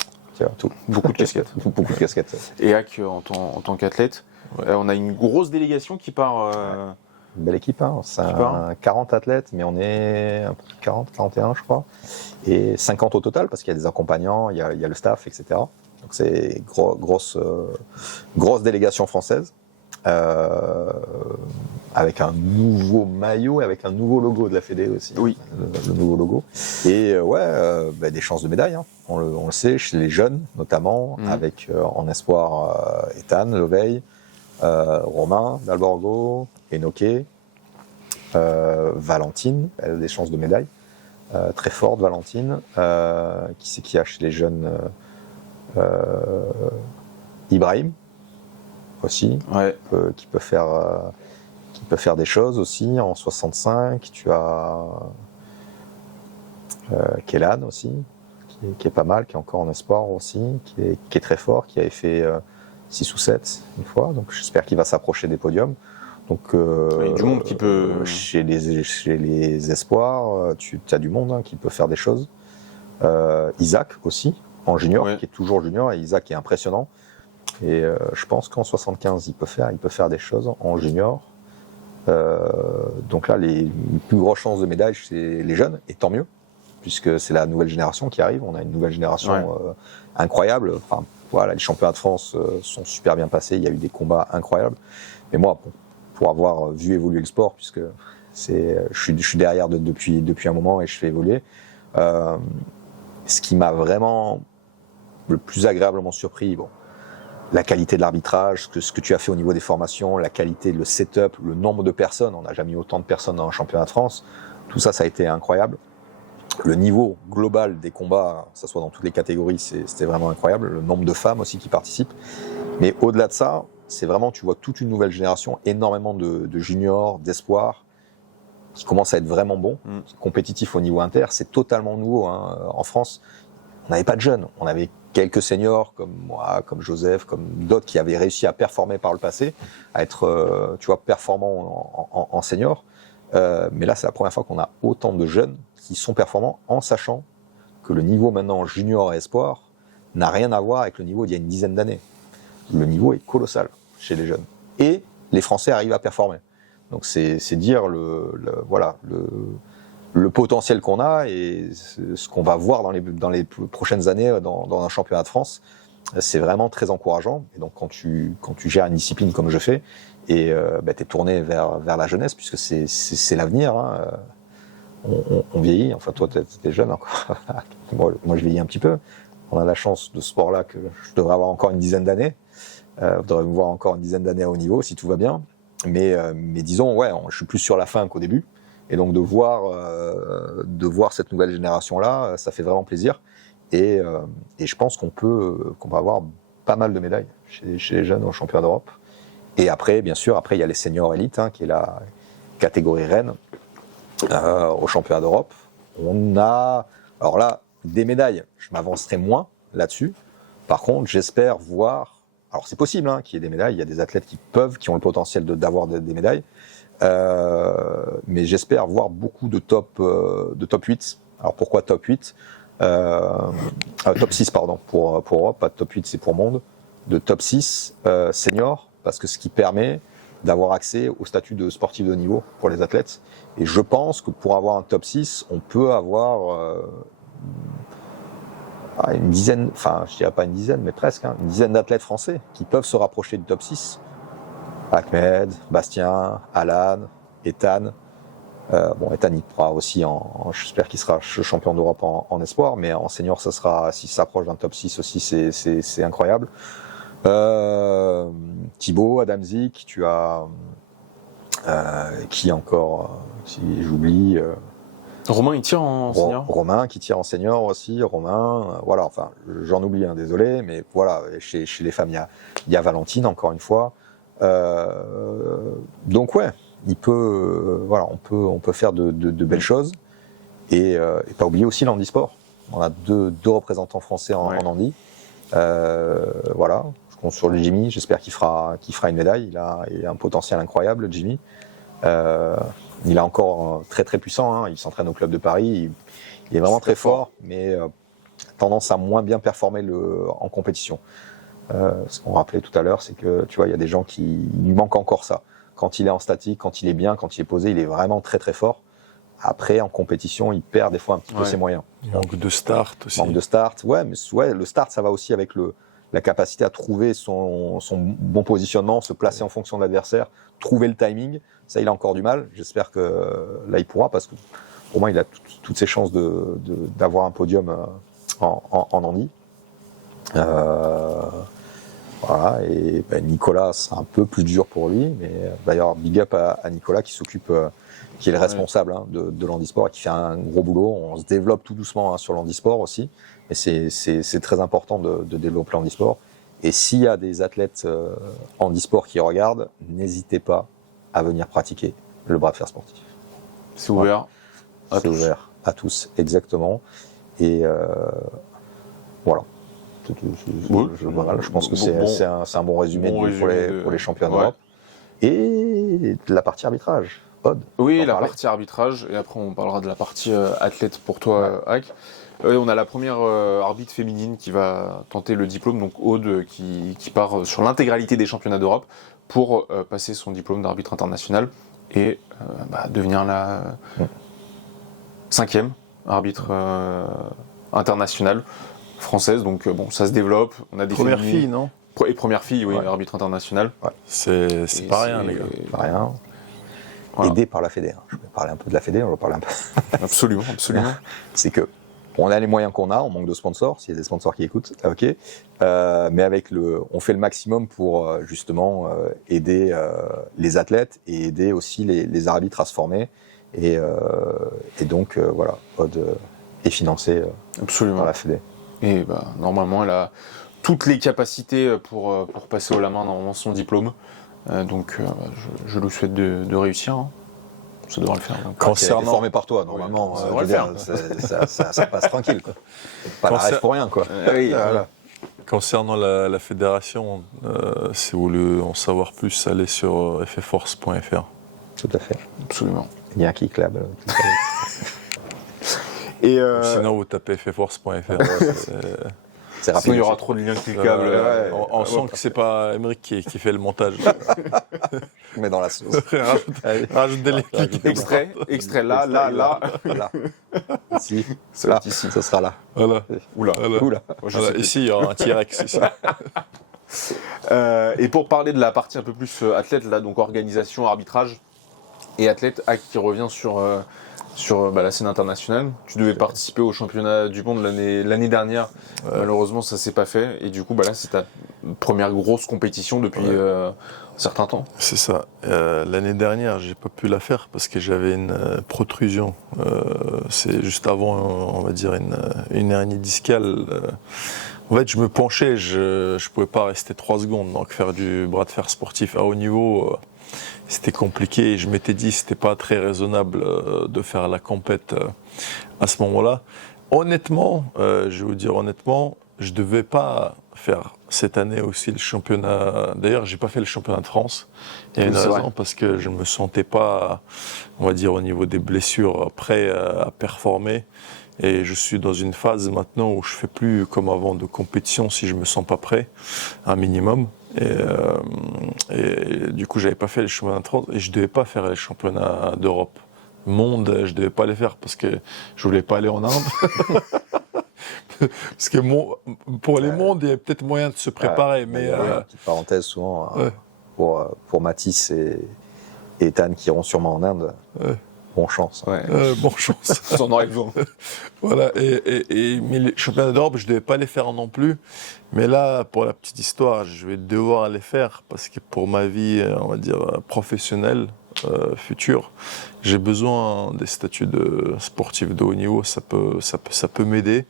Tout. Beaucoup de casquettes. Beaucoup de casquettes. Et Hack en tant qu'athlète. Ouais. On a une grosse délégation qui part. Une belle équipe, hein. C'est 40 athlètes, mais on est un peu 40, 41, je crois. Et 50 au total, parce qu'il y a des accompagnants, il y a le staff, etc. Donc c'est grosse délégation française. Avec un nouveau maillot et avec un nouveau logo de la Fédé aussi. Oui. Le nouveau logo. Et des chances de médaille, hein. On le sait, chez les jeunes notamment, avec en espoir Ethan Leveille, Romain Dalborgo, Enoké, Valentine, elle a des chances de médaille. Très forte, Valentine. Qui c'est qui a chez les jeunes Ibrahim aussi, qui peut faire des choses aussi. En 65, tu as Kélan aussi, qui est pas mal, qui est encore en espoir aussi, qui est très fort, qui avait fait 6 ou 7 une fois, donc j'espère qu'il va s'approcher des podiums. Donc, il y a du monde qui peut... Chez les espoirs, tu as du monde, hein, qui peut faire des choses. Isaac aussi, en junior, qui est toujours junior, et Isaac est impressionnant. Et je pense qu'en 75, il peut faire des choses en junior. Donc là, les plus grosses chances de médaille, c'est les jeunes, et tant mieux, puisque c'est la nouvelle génération qui arrive. On a une nouvelle génération incroyable. Enfin, voilà, les championnats de France sont super bien passés. Il y a eu des combats incroyables. Mais moi, pour avoir vu évoluer le sport, puisque je suis derrière depuis un moment et je fais évoluer, ce qui m'a vraiment le plus agréablement surpris, la qualité de l'arbitrage, ce que tu as fait au niveau des formations, la qualité, le setup, le nombre de personnes. On n'a jamais eu autant de personnes dans un championnat de France. Tout ça, ça a été incroyable. Le niveau global des combats, que ce soit dans toutes les catégories, c'était vraiment incroyable. Le nombre de femmes aussi qui participent. Mais au-delà de ça, c'est vraiment, tu vois toute une nouvelle génération, énormément de juniors, d'espoirs, qui commencent à être vraiment bons, compétitifs au niveau inter. C'est totalement nouveau, hein. En France, on n'avait pas de jeunes. On avait quelques seniors, comme moi, comme Joseph, comme d'autres qui avaient réussi à performer par le passé, à être, tu vois, performants en senior. Mais là, c'est la première fois qu'on a autant de jeunes qui sont performants en sachant que le niveau maintenant junior et espoir n'a rien à voir avec le niveau d'il y a une dizaine d'années. Le niveau est colossal chez les jeunes. Et les Français arrivent à performer. Donc c'est dire le potentiel qu'on a et ce qu'on va voir dans les prochaines années dans un championnat de France. C'est vraiment très encourageant. Et donc quand tu gères une discipline comme je fais, et t'es tourné vers la jeunesse, puisque c'est l'avenir, hein. On vieillit, enfin toi t'es jeune encore. Moi je vieillis un petit peu. On a la chance de ce sport-là que je devrais avoir encore une dizaine d'années. Vous devrez me voir encore une dizaine d'années à haut niveau si tout va bien. Mais disons, je suis plus sur la fin qu'au début. Et donc de voir cette nouvelle génération-là, ça fait vraiment plaisir. Et je pense qu'on va avoir pas mal de médailles chez les jeunes au championnat d'Europe. Et après, bien sûr, il y a les seniors élites, hein, qui est la catégorie reine au championnat d'Europe. On a, alors là, des médailles. Je m'avancerai moins là-dessus. Par contre, j'espère voir. Alors c'est possible, hein, qu'il y ait des médailles. Il y a des athlètes qui ont le potentiel d'avoir des médailles. Mais j'espère voir beaucoup de top 8. Alors pourquoi top 8 top 6 pardon pour Europe, pas top 8 c'est pour monde, de top 6 senior, parce que ce qui permet d'avoir accès au statut de sportif de haut niveau pour les athlètes. Et je pense que pour avoir un top 6, on peut avoir une dizaine, enfin je dirais pas une dizaine, mais presque, hein, une dizaine d'athlètes français qui peuvent se rapprocher du top 6. Ahmed, Bastien, Alan, Ethan. Ethan il pourra aussi, j'espère qu'il sera champion d'Europe en espoir, mais en senior ça sera, s'il s'approche d'un top 6 aussi, c'est incroyable. Thibaut, Adamzik, tu as qui encore, si j'oublie. Romain il tire en senior. Romain qui tire en senior aussi. Romain, voilà, enfin j'en oublie, hein, désolé, mais voilà, chez les femmes il y a Valentine encore une fois. Donc ouais, on peut faire de belles choses et pas oublier aussi l'handisport. On a deux représentants français en handi. Voilà, je compte sur le Jimmy. J'espère qu'il fera une médaille. Il a un potentiel incroyable, Jimmy. Il est encore très très puissant, hein. Il s'entraîne au club de Paris. Il est vraiment très fort, mais tendance à moins bien performer en compétition. Ce qu'on rappelait tout à l'heure, c'est que tu vois, il y a des gens qui lui manquent encore ça. Quand il est en statique, quand il est bien, quand il est posé, il est vraiment très très fort. Après, en compétition, il perd des fois un petit peu ses moyens. Il manque de start aussi. Manque de start, le start, ça va aussi avec la capacité à trouver son bon positionnement, se placer en fonction de l'adversaire, trouver le timing. Ça, il a encore du mal. J'espère que là, il pourra, parce que pour moi, il a toutes ses chances d'avoir un podium en handi. Voilà, et Nicolas, c'est un peu plus dur pour lui, mais d'ailleurs, big up à Nicolas qui s'occupe, qui est le responsable, hein, de l'handisport et qui fait un gros boulot. On se développe tout doucement, hein, sur l'handisport aussi, mais c'est très important de développer l'handisport. Et s'il y a des athlètes handisport qui regardent, n'hésitez pas à venir pratiquer le bras de fer sportif. C'est ouvert. Ouais. C'est ouvert à tous, exactement. Et voilà. Je pense que c'est un bon résumé, pour les championnats d'Europe. Et la partie arbitrage, Aude. Oui, la partie arbitrage, et après on parlera de la partie athlète pour toi, Hack. On a la première arbitre féminine qui va tenter le diplôme, donc Aude qui part sur l'intégralité des championnats d'Europe pour passer son diplôme d'arbitre international et devenir la 5e arbitre international française. Donc ça se développe. On a des première fille, non? Et première fille, oui, arbitre international. Ouais. C'est pas rien, les gars. Pas rien. Voilà. Aidé par la Fédé. Je vais parler un peu de la Fédé, on va parler un peu. Absolument. C'est que on a les moyens qu'on a, on manque de sponsors, s'il y a des sponsors qui écoutent, ok. Mais on fait le maximum pour justement aider les athlètes et aider aussi les arbitres à se former. Et donc voilà, Aude est financée par la Fédé. Et normalement, elle a toutes les capacités pour passer haut la main normalement son diplôme. Donc je lui souhaite de réussir. Hein. Ça devrait le faire. Donc. Concernant... Il est formé par toi, normalement. Ça devrait le faire. Ça passe tranquille. Quoi. Pas la rêve pour rien. Quoi. Oui, voilà. Concernant la fédération, si vous voulez en savoir plus, allez sur ffforce.fr. Tout à fait. Absolument. Il y a un kick là. Et sinon, vous tapez ffforce.fr. C'est rapide. Sinon, il y aura trop de liens cliquables. On sent que c'est pas Émeric qui fait le montage. Mais dans la sauce. rajoute des liens cliquables. Extrait là. Là. Ici. Là. Ici. Ça sera là. Voilà. Oula. Oula. Voilà. Ici, il y aura un T-Rex. Ici. Et pour parler de la partie un peu plus athlète, là, donc organisation, arbitrage et athlète, qui revient sur la scène internationale. Tu devais participer au championnat du monde l'année dernière. Ouais. Malheureusement, ça s'est pas fait. Et du coup, là, c'est ta première grosse compétition depuis un certain temps. C'est ça. L'année dernière, j'ai pas pu la faire parce que j'avais une protrusion. C'est juste avant, on va dire, une hernie discale. En fait, je me penchais, je pouvais pas rester 3 secondes. Donc, faire du bras de fer sportif à haut niveau, c'était compliqué. Je m'étais dit, c'était pas très raisonnable de faire la compète à ce moment-là. Honnêtement, je vais vous dire honnêtement, je devais pas faire cette année aussi le championnat. D'ailleurs, j'ai pas fait le championnat de France. Il y a une raison, parce que je me sentais pas, on va dire, au niveau des blessures, prêt à performer. Et je suis dans une phase maintenant où je fais plus comme avant de compétition si je me sens pas prêt, un minimum. Et du coup, j'avais pas fait les championnats de France et je devais pas faire les championnats d'Europe. Monde, je devais pas les faire parce que je voulais pas aller en Inde. Parce que pour les mondes, il y a peut-être moyen de se préparer. Mais petite parenthèse, souvent, pour Mathis et Ethan qui iront sûrement en Inde. Bonne chance. Bonne chance. Vous en aurez besoin. Voilà. Mais les championnats d'Europe, je ne devais pas les faire non plus. Mais là, pour la petite histoire, je vais devoir les faire parce que pour ma vie, on va dire, professionnelle, future, j'ai besoin des statuts de sportif de haut niveau. Ça peut m'aider.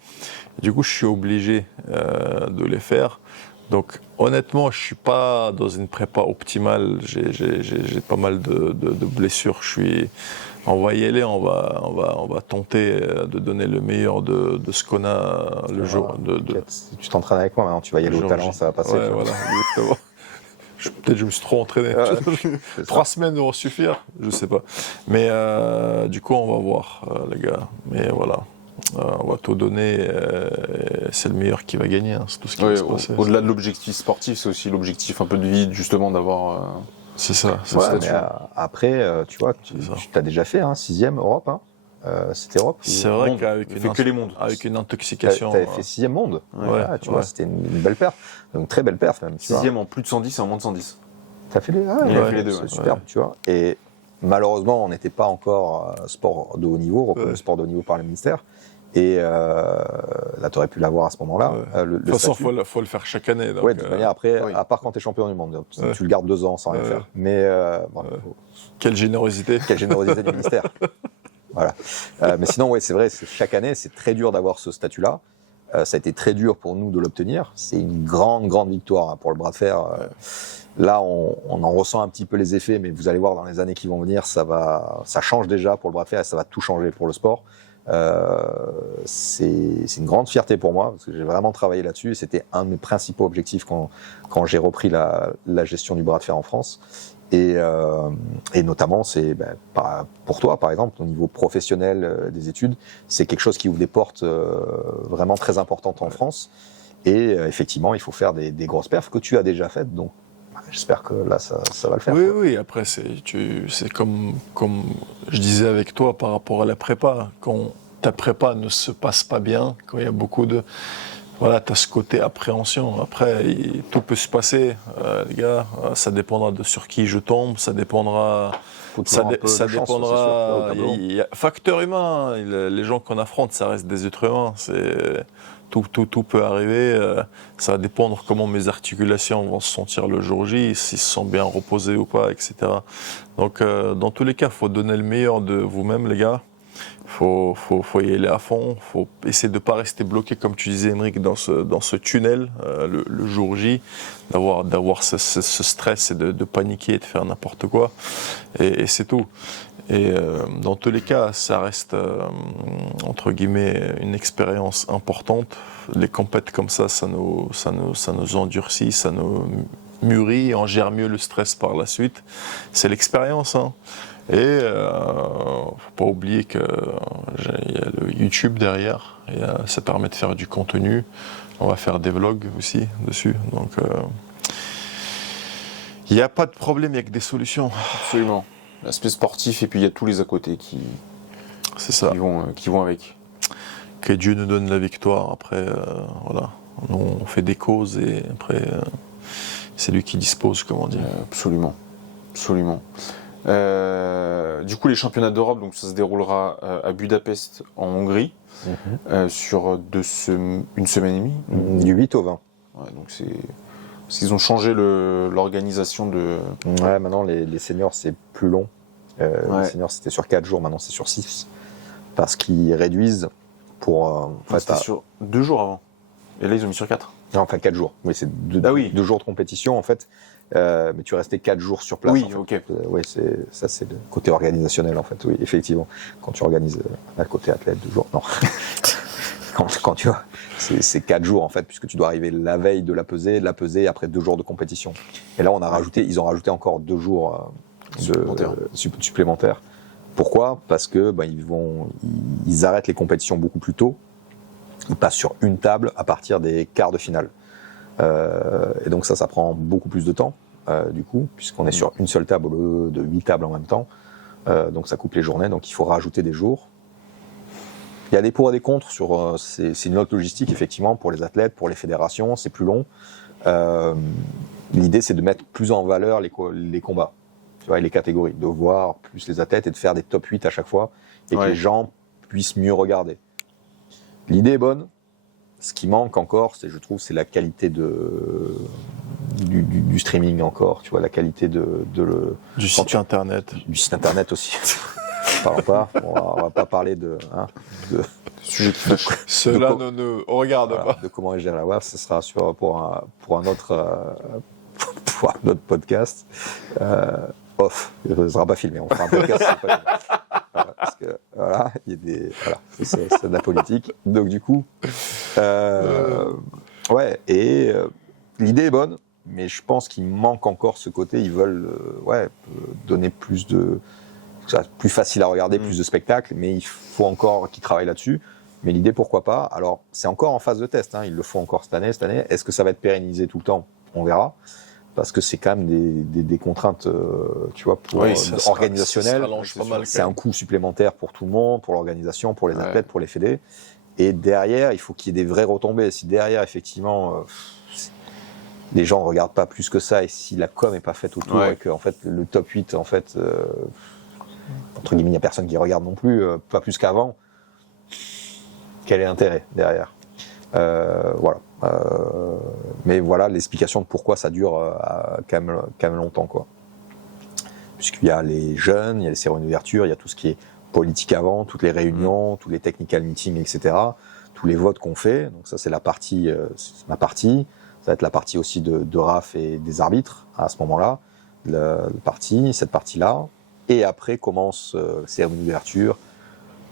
Du coup, je suis obligé de les faire. Donc, honnêtement, je suis pas dans une prépa optimale. J'ai pas mal de blessures. On va y aller, on va tenter de donner le meilleur de ce qu'on a le jour. Si tu t'entraînes avec moi maintenant, tu vas y aller au talent, ça va passer. Ouais, voilà, exactement. Peut-être je me suis trop entraîné. 3 semaines vont suffire, je sais pas. Mais du coup, on va voir, les gars. Mais voilà. On va tout donner, c'est le meilleur qui va gagner, hein, c'est tout ce qui va se passer. Au-delà de l'objectif sportif, c'est aussi l'objectif un peu de vie, justement, d'avoir... C'est ça. Mais après, tu vois, tu t'as déjà fait 6e Europe, c'était Europe. C'est vrai qu'avec une intoxication... T'avais fait 6e monde, tu vois, c'était une belle perf, donc très belle perf même. 6e en plus de 110 et en moins de 110. T'as fait les deux? Il a fait les deux, c'est superbe, tu vois. Et malheureusement, on n'était pas encore sport de haut niveau, reconnu sport de haut niveau par le ministère. Et là, tu aurais pu l'avoir à ce moment-là. De toute façon, il faut le faire chaque année. Oui, de toute manière, après, à part quand tu es champion du monde, tu le gardes 2 ans sans rien faire. Mais quelle générosité. Quelle générosité du ministère. Voilà. Mais sinon, c'est vrai, chaque année, c'est très dur d'avoir ce statut-là. Ça a été très dur pour nous de l'obtenir. C'est une grande victoire pour le bras de fer. Là, on en ressent un petit peu les effets, mais vous allez voir dans les années qui vont venir, ça change déjà pour le bras de fer et ça va tout changer pour le sport. C'est une grande fierté pour moi parce que j'ai vraiment travaillé là-dessus et c'était un de mes principaux objectifs quand j'ai repris la gestion du bras de fer en France et notamment c'est pour toi par exemple au niveau professionnel des études c'est quelque chose qui ouvre des portes vraiment très importantes en France et effectivement il faut faire des grosses perfs que tu as déjà faites donc j'espère que là, ça va le faire. Oui. Après, c'est comme je disais avec toi par rapport à la prépa. Quand ta prépa ne se passe pas bien, quand il y a beaucoup de... Voilà, tu as ce côté appréhension. Après, tout peut se passer, les gars. Ça dépendra de sur qui je tombe. Ça dépendra... Ça dépendra... Il y a facteur humain. Les gens qu'on affronte, ça reste des êtres humains. Tout peut arriver, ça va dépendre comment mes articulations vont se sentir le jour J, s'ils se sentent bien reposés ou pas, etc. Donc dans tous les cas, il faut donner le meilleur de vous-même, les gars. Faut y aller à fond. Faut essayer de ne pas rester bloqué, comme tu disais, Henrik, dans ce tunnel le jour J, d'avoir ce stress et de paniquer et de faire n'importe quoi. Et c'est tout. Et dans tous les cas, ça reste, entre guillemets, une expérience importante. Les compètes comme ça nous endurcit, ça nous mûrit, on gère mieux le stress par la suite. C'est l'expérience, hein. Et faut pas oublier qu'il y a le YouTube derrière, ça permet de faire du contenu. On va faire des vlogs aussi dessus. Donc il n'y a pas de problème, il n'y a que des solutions. Absolument. L'aspect sportif et puis il y a tous les à côté qui vont avec. Que Dieu nous donne la victoire. Après, voilà, on fait des causes et après c'est lui qui dispose, comme on dit. Absolument. Du coup, les championnats d'Europe, donc ça se déroulera à Budapest, en Hongrie, sur une semaine et demie. Du 8 au 20. Ouais, donc parce qu'ils ont changé l'organisation de. Ouais, maintenant les seniors c'est plus long. Les seniors c'était sur 4 jours, maintenant c'est sur 6. Parce qu'ils réduisent pour. C'était sur 2 jours avant. Et là ils ont mis sur 4. Non, enfin 4 jours. Oui, c'est 2 jours de compétition en fait. Mais tu restais 4 jours sur place. Oui, en fait. ok. Oui, ça c'est le côté organisationnel en fait. Oui, effectivement. Quand tu organises le côté athlète 2 jours, non. quand tu vois, c'est 4 jours en fait, puisque tu dois arriver la veille de la pesée après 2 jours de compétition. Et là, ils ont rajouté encore 2 jours supplémentaires. Pourquoi ? Parce que ils arrêtent les compétitions beaucoup plus tôt. Ils passent sur une table à partir des quarts de finale. Et donc ça prend beaucoup plus de temps, du coup, puisqu'on est sur une seule table au lieu de 8 tables en même temps. Donc ça coupe les journées, donc il faut rajouter des jours. Il y a des pour et des contre sur. C'est une autre logistique, effectivement, pour les athlètes, pour les fédérations, c'est plus long. L'idée, c'est de mettre plus en valeur les combats, tu vois, et les catégories, de voir plus les athlètes et de faire des top 8 à chaque fois, et que les gens puissent mieux regarder. L'idée est bonne. Ce qui manque encore, je trouve, c'est la qualité du streaming encore, tu vois, la qualité du site internet. Du site internet aussi. Parlons pas, on va pas parler de sujet qui fâche. Cela ne regarde pas. De comment gérer la WAF, ce sera pour un autre podcast off. Ce ne sera pas filmé, on fera un podcast. Parce que c'est de la politique. Donc du coup, l'idée est bonne, mais je pense qu'il manque encore ce côté. Ils veulent donner plus facile à regarder, plus de spectacles, mais il faut encore qu'ils travaillent là-dessus. Mais l'idée, pourquoi pas ? Alors, c'est encore en phase de test. Ils le font encore cette année. Est-ce que ça va être pérennisé tout le temps ? On verra. Parce que c'est quand même des contraintes, tu vois, organisationnelles. C'est un coût supplémentaire pour tout le monde, pour l'organisation, pour les athlètes, pour les fédés. Et derrière, il faut qu'il y ait des vraies retombées. Si derrière, effectivement, les gens ne regardent pas plus que ça, et si la com n'est pas faite autour, et que en fait, le top 8, en fait, entre guillemets, il n'y a personne qui regarde non plus, pas plus qu'avant, quel est l'intérêt derrière ? Voilà. Mais voilà l'explication de pourquoi ça dure quand même longtemps, quoi. Puisqu'il y a les jeunes, il y a les cérémonies d'ouverture, il y a tout ce qui est politique avant, toutes les réunions, tous les technical meetings, etc. Tous les votes qu'on fait. Donc ça, c'est ma partie. Ça va être la partie aussi de RAF et des arbitres à ce moment-là. Cette partie-là. Et après commence les cérémonies d'ouverture,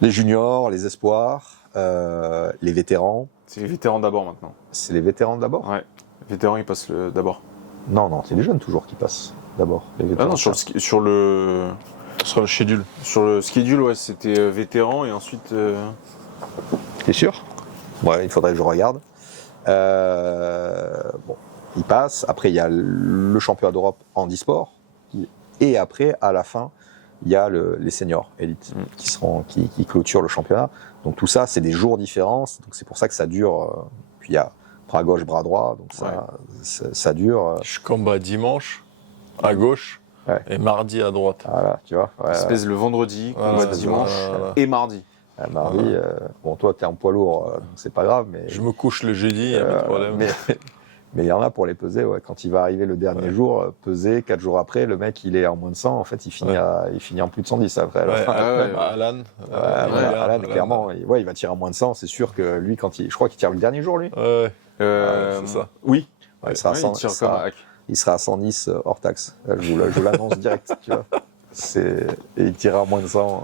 les juniors, les espoirs, les vétérans. C'est les vétérans d'abord maintenant. C'est les vétérans d'abord ? Ouais. Les vétérans, ils passent d'abord. Non, c'est les jeunes toujours qui passent d'abord. Les vétérans. Ah non, sur le schedule. Sur le schedule, c'était vétérans et ensuite. T'es sûr ? Ouais, il faudrait que je regarde. Ils passent. Après, il y a le championnat d'Europe handisport. Et après, à la fin, il y a les seniors élites qui clôturent le championnat. Donc tout ça, c'est des jours différents. Donc c'est pour ça que ça dure. Puis il y a bras gauche, bras droit. Donc ça dure. Je combat dimanche à gauche et mardi à droite. Voilà, tu vois. Espèce le vendredi, combat dimanche et mardi. Mardi, toi, t'es en poids lourd, donc c'est pas grave. Mais je me couche le jeudi, y a pas de problème. Mais il y en a pour les peser, ouais. Quand il va arriver le dernier jour, peser, 4 jours après, le mec, il est en moins de 100. En fait, il finit en plus de 110 après. Alan. Alan, clairement, il va tirer en moins de 100. C'est sûr que lui, je crois qu'il tire le dernier jour, lui. C'est ça. Oui. Ouais, il sera à 110 hors taxe. Je vous l'annonce direct, tu vois. Et il tirera en moins de 100.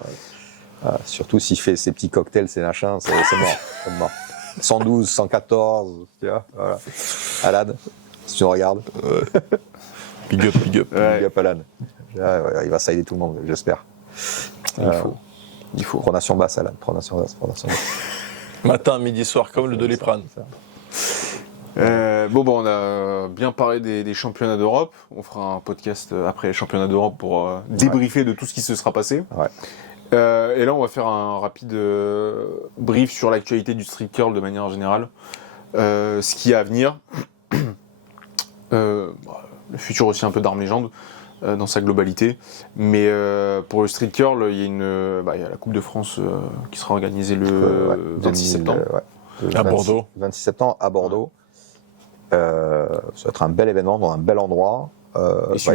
Surtout s'il fait ses petits cocktails, ses machins, c'est mort. 112, 114, tu vois. Voilà. Alan, si tu nous regardes. Big up. Big up, Alan. Il va sider tout le monde, j'espère. Il faut. Pronation basse, Alan. Pronation basse. Matin, midi, soir, comme le Doliprane. On a bien parlé des championnats d'Europe. On fera un podcast après les championnats d'Europe pour débriefer de tout ce qui se sera passé. Ouais. Et là, on va faire un rapide brief sur l'actualité du street curl de manière générale. Ce qui est à venir. Le futur aussi un peu d'Armes Légendes dans sa globalité. Mais pour le street curl, il y a la Coupe de France qui sera organisée le 26 septembre. À Bordeaux. 26 septembre à Bordeaux. Ça va être un bel événement dans un bel endroit. Il va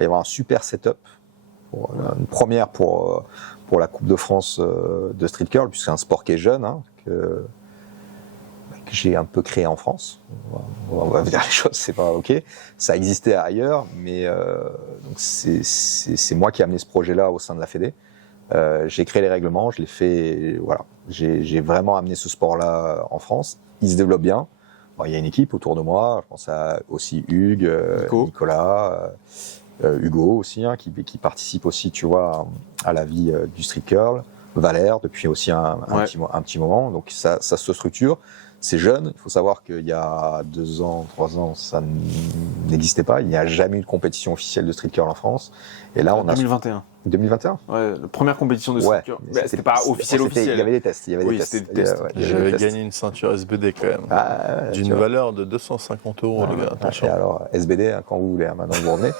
y avoir un super setup. Une première pour la Coupe de France de street curl, puisque c'est un sport qui est jeune, que j'ai un peu créé en France. On va dire les choses, c'est pas ok. Ça existait ailleurs, mais donc c'est moi qui ai amené ce projet-là au sein de la Fédé. J'ai créé les règlements, je l'ai fait. Voilà, j'ai vraiment amené ce sport-là en France. Il se développe bien. Bon, il y a une équipe autour de moi. Je pense à aussi Hugues, Nicolas. Hugo aussi, qui participe aussi, tu vois, à la vie du street curl. Valère, depuis aussi un petit moment. Donc ça se structure. C'est jeune. Il faut savoir qu'il y a 2 ans, 3 ans, ça n'existait pas. Il n'y a jamais eu de compétition officielle de street curl en France. Et là, on a 2021. 2021. Ouais, la première compétition de street curl. C'était pas officiel. Il y avait des tests. C'était des tests. J'avais gagné une ceinture SBD quand même. D'une valeur de 250 €, les gars. Attention. Et alors, SBD, quand vous voulez, maintenant vous revenez.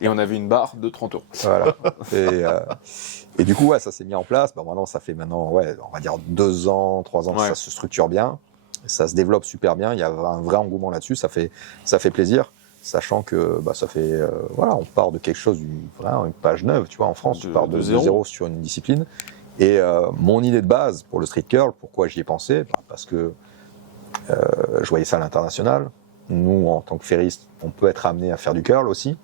Et on avait une barre de 30 €. Voilà. Et du coup, ça s'est mis en place. Maintenant, ça fait on va dire 2 ans, 3 ans que ça se structure bien. Ça se développe super bien. Il y a un vrai engouement là-dessus. Ça fait plaisir. Sachant que ça fait on part de quelque chose, une page neuve, tu vois, en France, tu pars de zéro sur une discipline. Et mon idée de base pour le street curl, pourquoi j'y ai pensé, parce que je voyais ça à l'international. Nous, en tant que ferristes, on peut être amené à faire du curl aussi,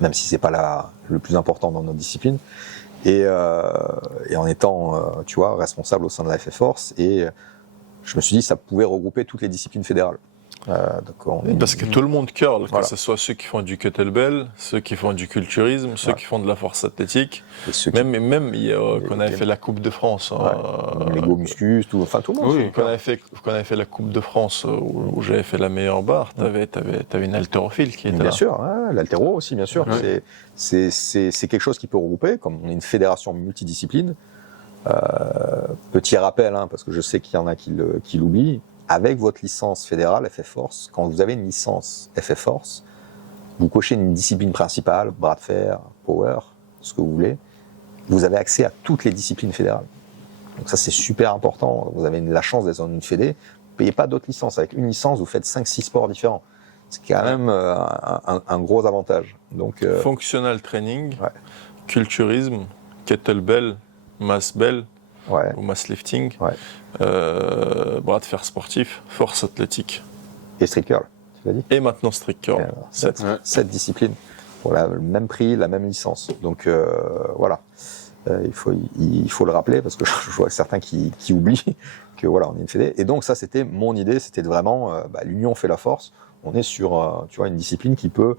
même si c'est pas le plus important dans notre discipline. Et en étant, tu vois, responsable au sein de la FF Force, et je me suis dit que ça pouvait regrouper toutes les disciplines fédérales. Parce que tout le monde curl, que ce soit ceux qui font du kettlebell, ceux qui font du culturisme, ceux qui font de la force athlétique, même qu'on avait fait la Coupe de France. Les go muscus, tout le monde. Oui, quand on avait fait la Coupe de France où j'avais fait la meilleure barre, t'avais une haltérophile qui était là. Bien sûr, l'haltéro aussi, bien sûr. Ouais. C'est quelque chose qui peut regrouper, comme on est une fédération multidiscipline. Petit rappel, parce que je sais qu'il y en a qui l'oublient. Avec votre licence fédérale FF Force, quand vous avez une licence FF Force, vous cochez une discipline principale, bras de fer, power, ce que vous voulez, vous avez accès à toutes les disciplines fédérales. Donc ça, c'est super important. Vous avez la chance d'être dans une fédé. Vous payez pas d'autres licences. Avec une licence, vous faites 5-6 sports différents. C'est quand même un gros avantage. Donc, Functional training, culturisme, kettlebell, mass bell, ou mass lifting, bras de fer sportif, force athlétique. Et street curl, tu l'as dit. Et maintenant street curl. 7 disciplines pour le même prix, la même licence. Donc voilà, il faut le rappeler parce que je vois certains qui oublient que voilà, on est une fédé. Et donc ça, c'était mon idée, c'était de vraiment l'union fait la force. On est sur tu vois, une discipline qui peut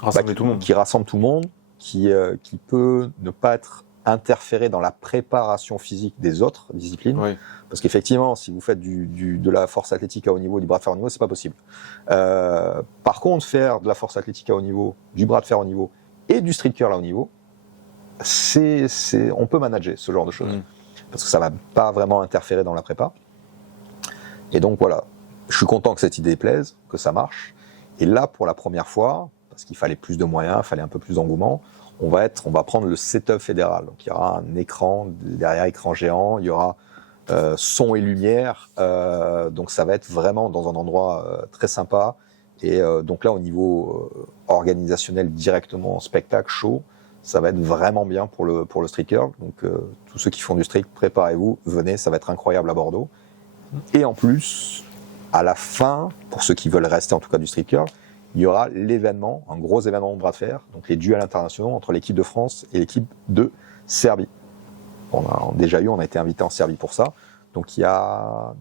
rassembler tout le monde, qui rassemble tout le monde, qui peut ne pas être interférer dans la préparation physique des autres disciplines, parce qu'effectivement, si vous faites de la force athlétique à haut niveau, du bras de fer à haut niveau, c'est pas possible. Par contre, faire de la force athlétique à haut niveau, du bras de fer à haut niveau et du street curl à haut niveau, on peut manager ce genre de choses, parce que ça va pas vraiment interférer dans la prépa. Et donc voilà, je suis content que cette idée plaise, que ça marche. Et là, pour la première fois, parce qu'il fallait plus de moyens, il fallait un peu plus d'engouement, on va prendre le setup fédéral. Donc il y aura un écran, derrière écran géant, il y aura son et lumière. Donc ça va être vraiment dans un endroit très sympa. Et donc là, au niveau organisationnel, directement spectacle, show, ça va être vraiment bien pour le street curl. Donc tous ceux qui font du street, préparez-vous, venez, ça va être incroyable à Bordeaux. Et en plus, à la fin, pour ceux qui veulent rester en tout cas du street curl, il y aura l'événement, un gros événement de bras de fer, donc les duels internationaux entre l'équipe de France et l'équipe de Serbie. On a été invité en Serbie pour ça. Donc il y a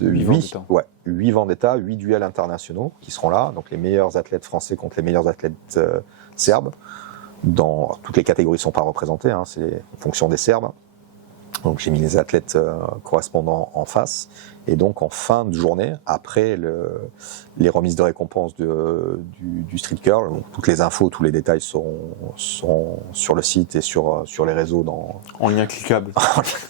8 Vendetta, 8 duels internationaux qui seront là. Donc les meilleurs athlètes français contre les meilleurs athlètes serbes. Dans toutes les catégories ne sont pas représentées, hein, c'est en fonction des Serbes. Donc j'ai mis les athlètes correspondants en face. Et donc en fin de journée, après les remises de récompense du street curl, donc toutes les infos, tous les détails seront sur le site et sur les réseaux en lien cliquable.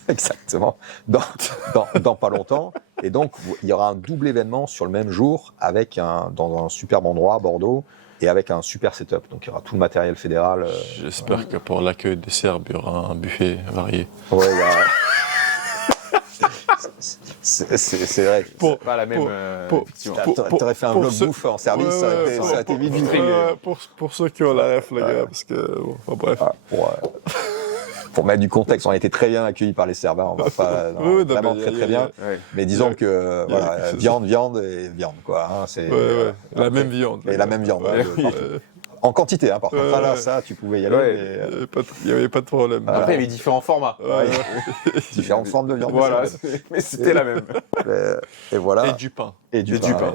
Exactement. Dans pas longtemps. Et donc il y aura un double événement sur le même jour dans un superbe endroit à Bordeaux. Et avec un super setup, donc il y aura tout le matériel fédéral. J'espère que pour l'accueil des Serbes, il y aura un buffet varié. Ouais, c'est vrai. C'est pas la même. T'aurais fait un vlog bouffe en service, ça aurait été vite pour ceux qui ont la ref, les gars, parce que bon, bref. Pour mettre du contexte, on a été très bien accueillis par les Serbes, on va pas vraiment très bien. Mais disons que voilà, viande et viande quoi. Hein, c'est la même viande. Et la même viande. En quantité, hein, par contre. Là, ça, tu pouvais y aller. Il n'y avait pas de problème. Après, il y avait différents formats. Différentes formes de viande. Voilà, mais c'était la même. Et voilà. Et du pain. Et du pain.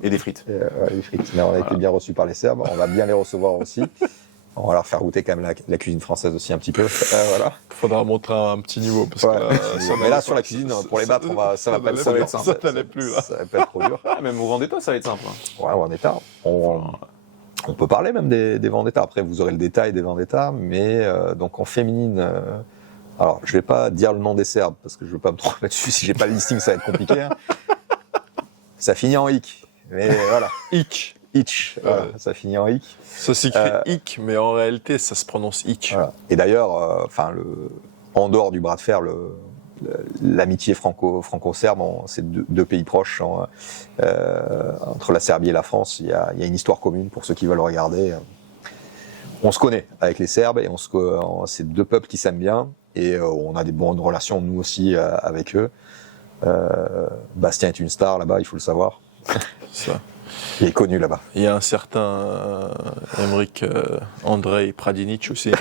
Et des frites. Des frites. Mais on a été bien reçus par les Serbes. On va bien les recevoir aussi. On va leur faire goûter quand même la cuisine française aussi un petit peu. Voilà. Faudra montrer un petit niveau. Parce que là, mais là, sur la cuisine, pour les battre, ça va pas être trop dur. Ça n'allait plus, là. Ça va pas être trop dur. Même au Vendetta, ça va être simple. Ouais, Vendetta. On peut parler même des Vendetta. Après, vous aurez le détail des Vendetta. Mais donc en féminine... alors, je vais pas dire le nom des Serbes, parce que je veux pas me tromper là-dessus. Si j'ai pas le listing, ça va être compliqué. Hein. Ça finit en hic. Mais voilà. Hic. Voilà, ça finit en hic. Ça s'écrit hic, mais en réalité, ça se prononce hic. Voilà. Et d'ailleurs, en dehors du bras de fer, l'amitié franco-serbe, c'est deux pays proches. Entre la Serbie et la France, il y a une histoire commune pour ceux qui veulent regarder. On se connaît avec les Serbes et c'est deux peuples qui s'aiment bien et on a des bonnes relations nous aussi avec eux. Bastien est une star là-bas, il faut le savoir. Ça. Il est connu là-bas. Il y a un certain Emric Andrei Pradinic aussi.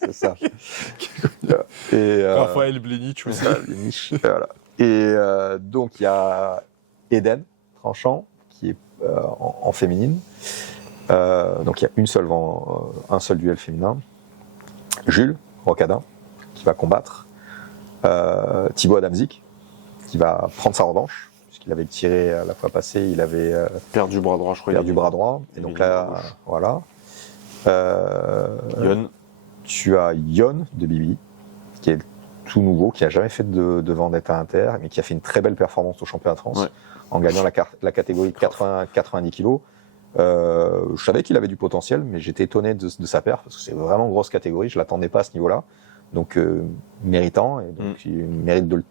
C'est ça. Et, Raphaël Blinic aussi. Voilà. Et donc il y a Eden Tranchant qui est en féminine. Donc il y a un seul duel féminin. Jules Rocadin qui va combattre. Thibaut Adamzik qui va prendre sa revanche. Il avait tiré la fois passée, il avait perdu le bras droit, je crois. Perdu le bras droit. Et donc là, voilà. Yon. Tu as Yon de Bibi, qui est tout nouveau, qui n'a jamais fait de Vendetta Inter, mais qui a fait une très belle performance au championnat de France, en gagnant la catégorie 90 kg. Je savais qu'il avait du potentiel, mais j'étais étonné de sa perf, parce que c'est vraiment une grosse catégorie, je ne l'attendais pas à ce niveau-là. Donc méritant, et donc il mérite de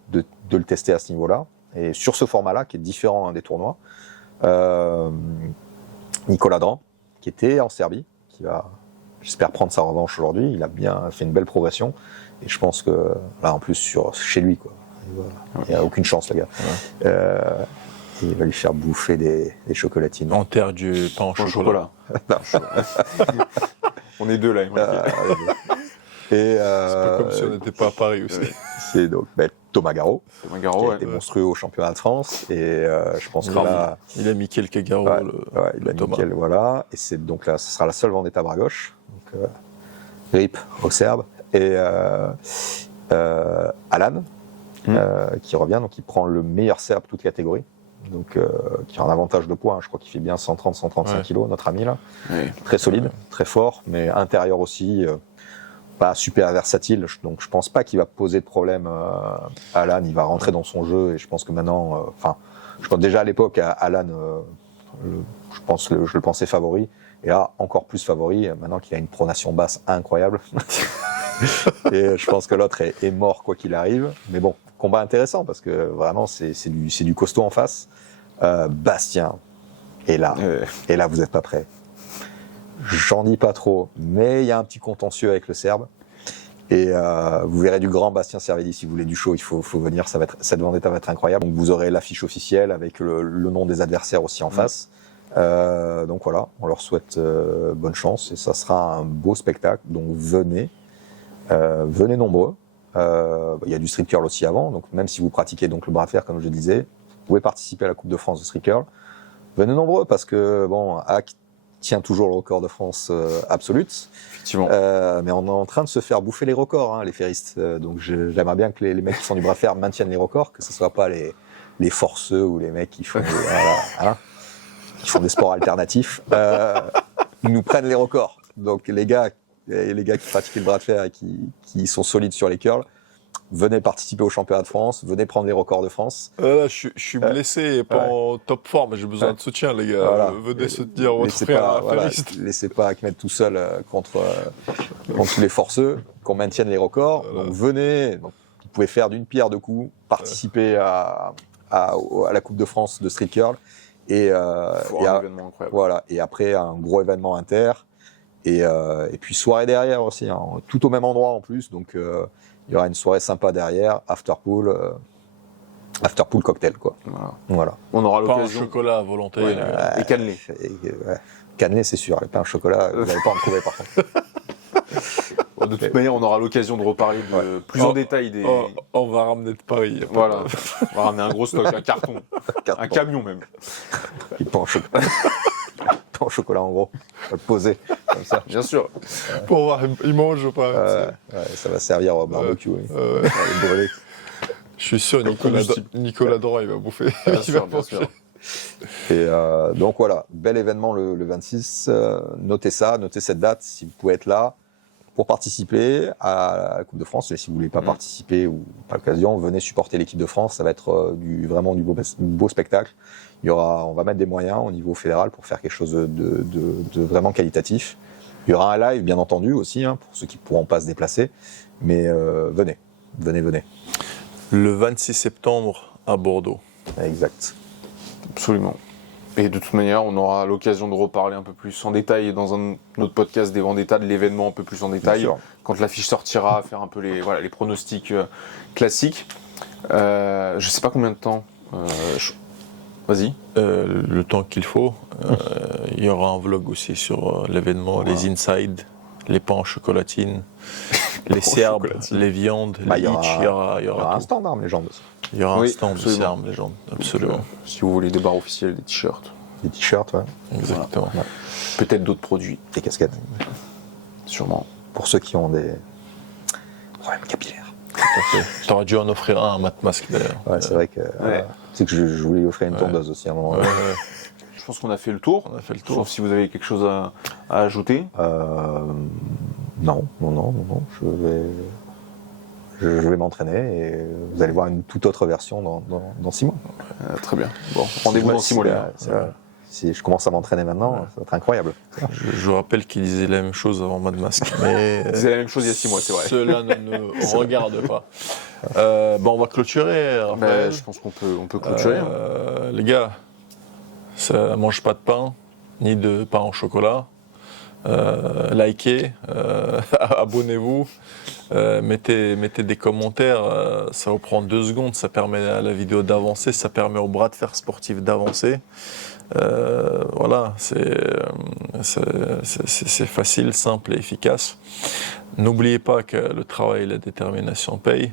le tester à ce niveau-là. Et sur ce format-là, qui est différent des tournois, Nicolas Dran, qui était en Serbie, qui va, j'espère, prendre sa revanche aujourd'hui. Il a bien fait une belle progression. Et je pense que, là, en plus, chez lui, quoi, il n'y a aucune chance, le gars. Il va lui faire bouffer des chocolatines. Enterre du pain en chocolat. On est deux, là. C'est pas comme si on n'était pas à Paris aussi. C'est donc Thomas Garot, qui a été ouais. monstrueux au championnat de France. Et je pense que là... Il a mis quelques Garot, il a mis Thomas. Voilà. Et c'est donc là, ce sera la seule Vendetta bras gauche. Donc, RIP aux Serbes. Et Alan, qui revient, donc il prend le meilleur Serbe toute catégorie. Donc, qui a un avantage de poids, hein. Je crois qu'il fait bien 130-135 kilos, notre ami là. Ouais. Très solide, très fort, mais intérieur aussi, pas super versatile. Donc je pense pas qu'il va poser de problème à Alan. Il va rentrer dans son jeu et je pense que maintenant, je pense déjà à l'époque à Alan, je le pensais favori. Et là, encore plus favori, maintenant qu'il a une pronation basse incroyable. Et je pense que l'autre est mort quoi qu'il arrive. Mais bon, combat intéressant parce que vraiment c'est du costaud en face. Bastien est là. Et là, vous n'êtes pas prêts. J'en dis pas trop, mais il y a un petit contentieux avec le Serbe. Et vous verrez du grand Bastien Cervelli. Si vous voulez du show, il faut venir. Cette vendetta va être incroyable. Donc vous aurez l'affiche officielle avec le nom des adversaires aussi en face. Donc voilà, on leur souhaite bonne chance et ça sera un beau spectacle. Donc venez nombreux. Il y a du street curl aussi avant. Donc même si vous pratiquez donc le bras de fer, comme je disais, vous pouvez participer à la Coupe de France de street curl. Venez nombreux parce que bon, Hack tient toujours le record de France absolute. Effectivement. Mais on est en train de se faire bouffer les records, hein, les ferristes. Donc j'aimerais bien que les mecs qui font du bras de fer maintiennent les records, que ce soit pas les forceux ou les mecs qui font qui font des sports alternatifs, nous prennent les records. Donc les gars qui pratiquent le bras de fer et qui sont solides sur les curls, venez participer au championnat de France, venez prendre les records de France. Là, je suis blessé et pas en top forme, j'ai besoin de soutien, les gars. Voilà. Venez soutenir votre frère ferriste. Laissez pas Ahmed tout seul contre tous les forceux, qu'on maintienne les records. Donc venez, vous pouvez faire d'une pierre deux coups, participer à la Coupe de France de street curl. Et un événement incroyable. Voilà. Et après, un gros événement inter. Et puis soirée derrière aussi, hein, tout au même endroit en plus. Donc il y aura une soirée sympa derrière, after pool cocktail quoi. Voilà. On aura Pas un l'occasion. chocolat volontaire. Oui, et cannelé. Cannelé, c'est sûr. Les pains au chocolat, vous n'allez pas en trouver par contre. De toute manière, on aura l'occasion de reparler plus en détail des. On va ramener de Paris. Voilà. On va ramener un gros stock, un carton. Un camion même. Il pain au chocolat. Pain au chocolat en gros. On va le poser comme ça. Bien sûr. Pour voir, il mange ou pas. Ça va servir au barbecue. Les brûler. Je suis sûr, Nicolas Dora, il va bouffer. Bien sûr. Et donc voilà, bel événement le 26. Notez cette date si vous pouvez être là pour participer à la Coupe de France. Et si vous voulez pas participer ou pas l'occasion, venez supporter l'équipe de France. Ça va être vraiment du beau spectacle. On va mettre des moyens au niveau fédéral pour faire quelque chose de vraiment qualitatif. Il y aura un live, bien entendu, aussi, hein, pour ceux qui ne pourront pas se déplacer. Mais venez. Le 26 septembre à Bordeaux. Exact. Absolument. Et de toute manière, on aura l'occasion de reparler un peu plus en détail dans un autre podcast des Vendetta, de l'événement un peu plus en détail, quand l'affiche sortira, faire un peu les pronostics classiques. Je sais pas combien de temps. Vas-y. Le temps qu'il faut. Il y aura un vlog aussi sur l'événement, les insides, les pains en chocolatine, les serbes, les viandes, les hitch. Il y aura un stand Armes Légendes. Il y aura un stand de Armes Légendes, absolument. Donc, si vous voulez des barres officielles, des t-shirts. Des t-shirts, ouais. Exactement. Voilà. Peut-être d'autres produits. Des casquettes. Sûrement. Pour ceux qui ont des problèmes capillaires. Tu aurais dû en offrir un à Matt Mask d'ailleurs. Ouais, c'est vrai que. C'est que je voulais lui offrir une tondeuse aussi à un moment. Je pense qu'on a fait le tour. Sauf si vous avez quelque chose à ajouter. Non. Je vais m'entraîner et vous allez voir une toute autre version dans 6 mois. Très bien. Bon, rendez-vous dans 6 mois. Si je commence à m'entraîner maintenant, ça va être incroyable. Je vous rappelle qu'il disait la même chose avant Mad Mask. Mais il disait la même chose il y a 6 mois, c'est vrai. Cela ne nous regarde pas. On va clôturer. Je pense qu'on peut clôturer. Les gars, ça mange pas de pain, ni de pain au chocolat. Likez, abonnez-vous, mettez des commentaires, ça vous prend 2 secondes, ça permet à la vidéo d'avancer, ça permet au bras de fer sportif d'avancer. Voilà, c'est facile, simple et efficace. N'oubliez pas que le travail et la détermination payent.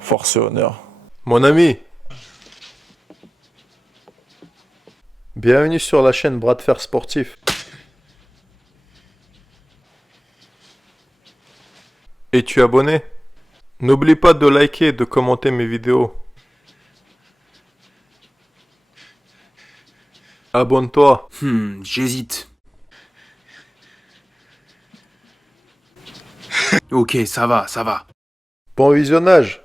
Force et honneur. Mon ami, bienvenue sur la chaîne Bras de fer sportif. Es-tu abonné? N'oublie pas de liker et de commenter mes vidéos. Abonne-toi. J'hésite. Ok, ça va. Bon visionnage.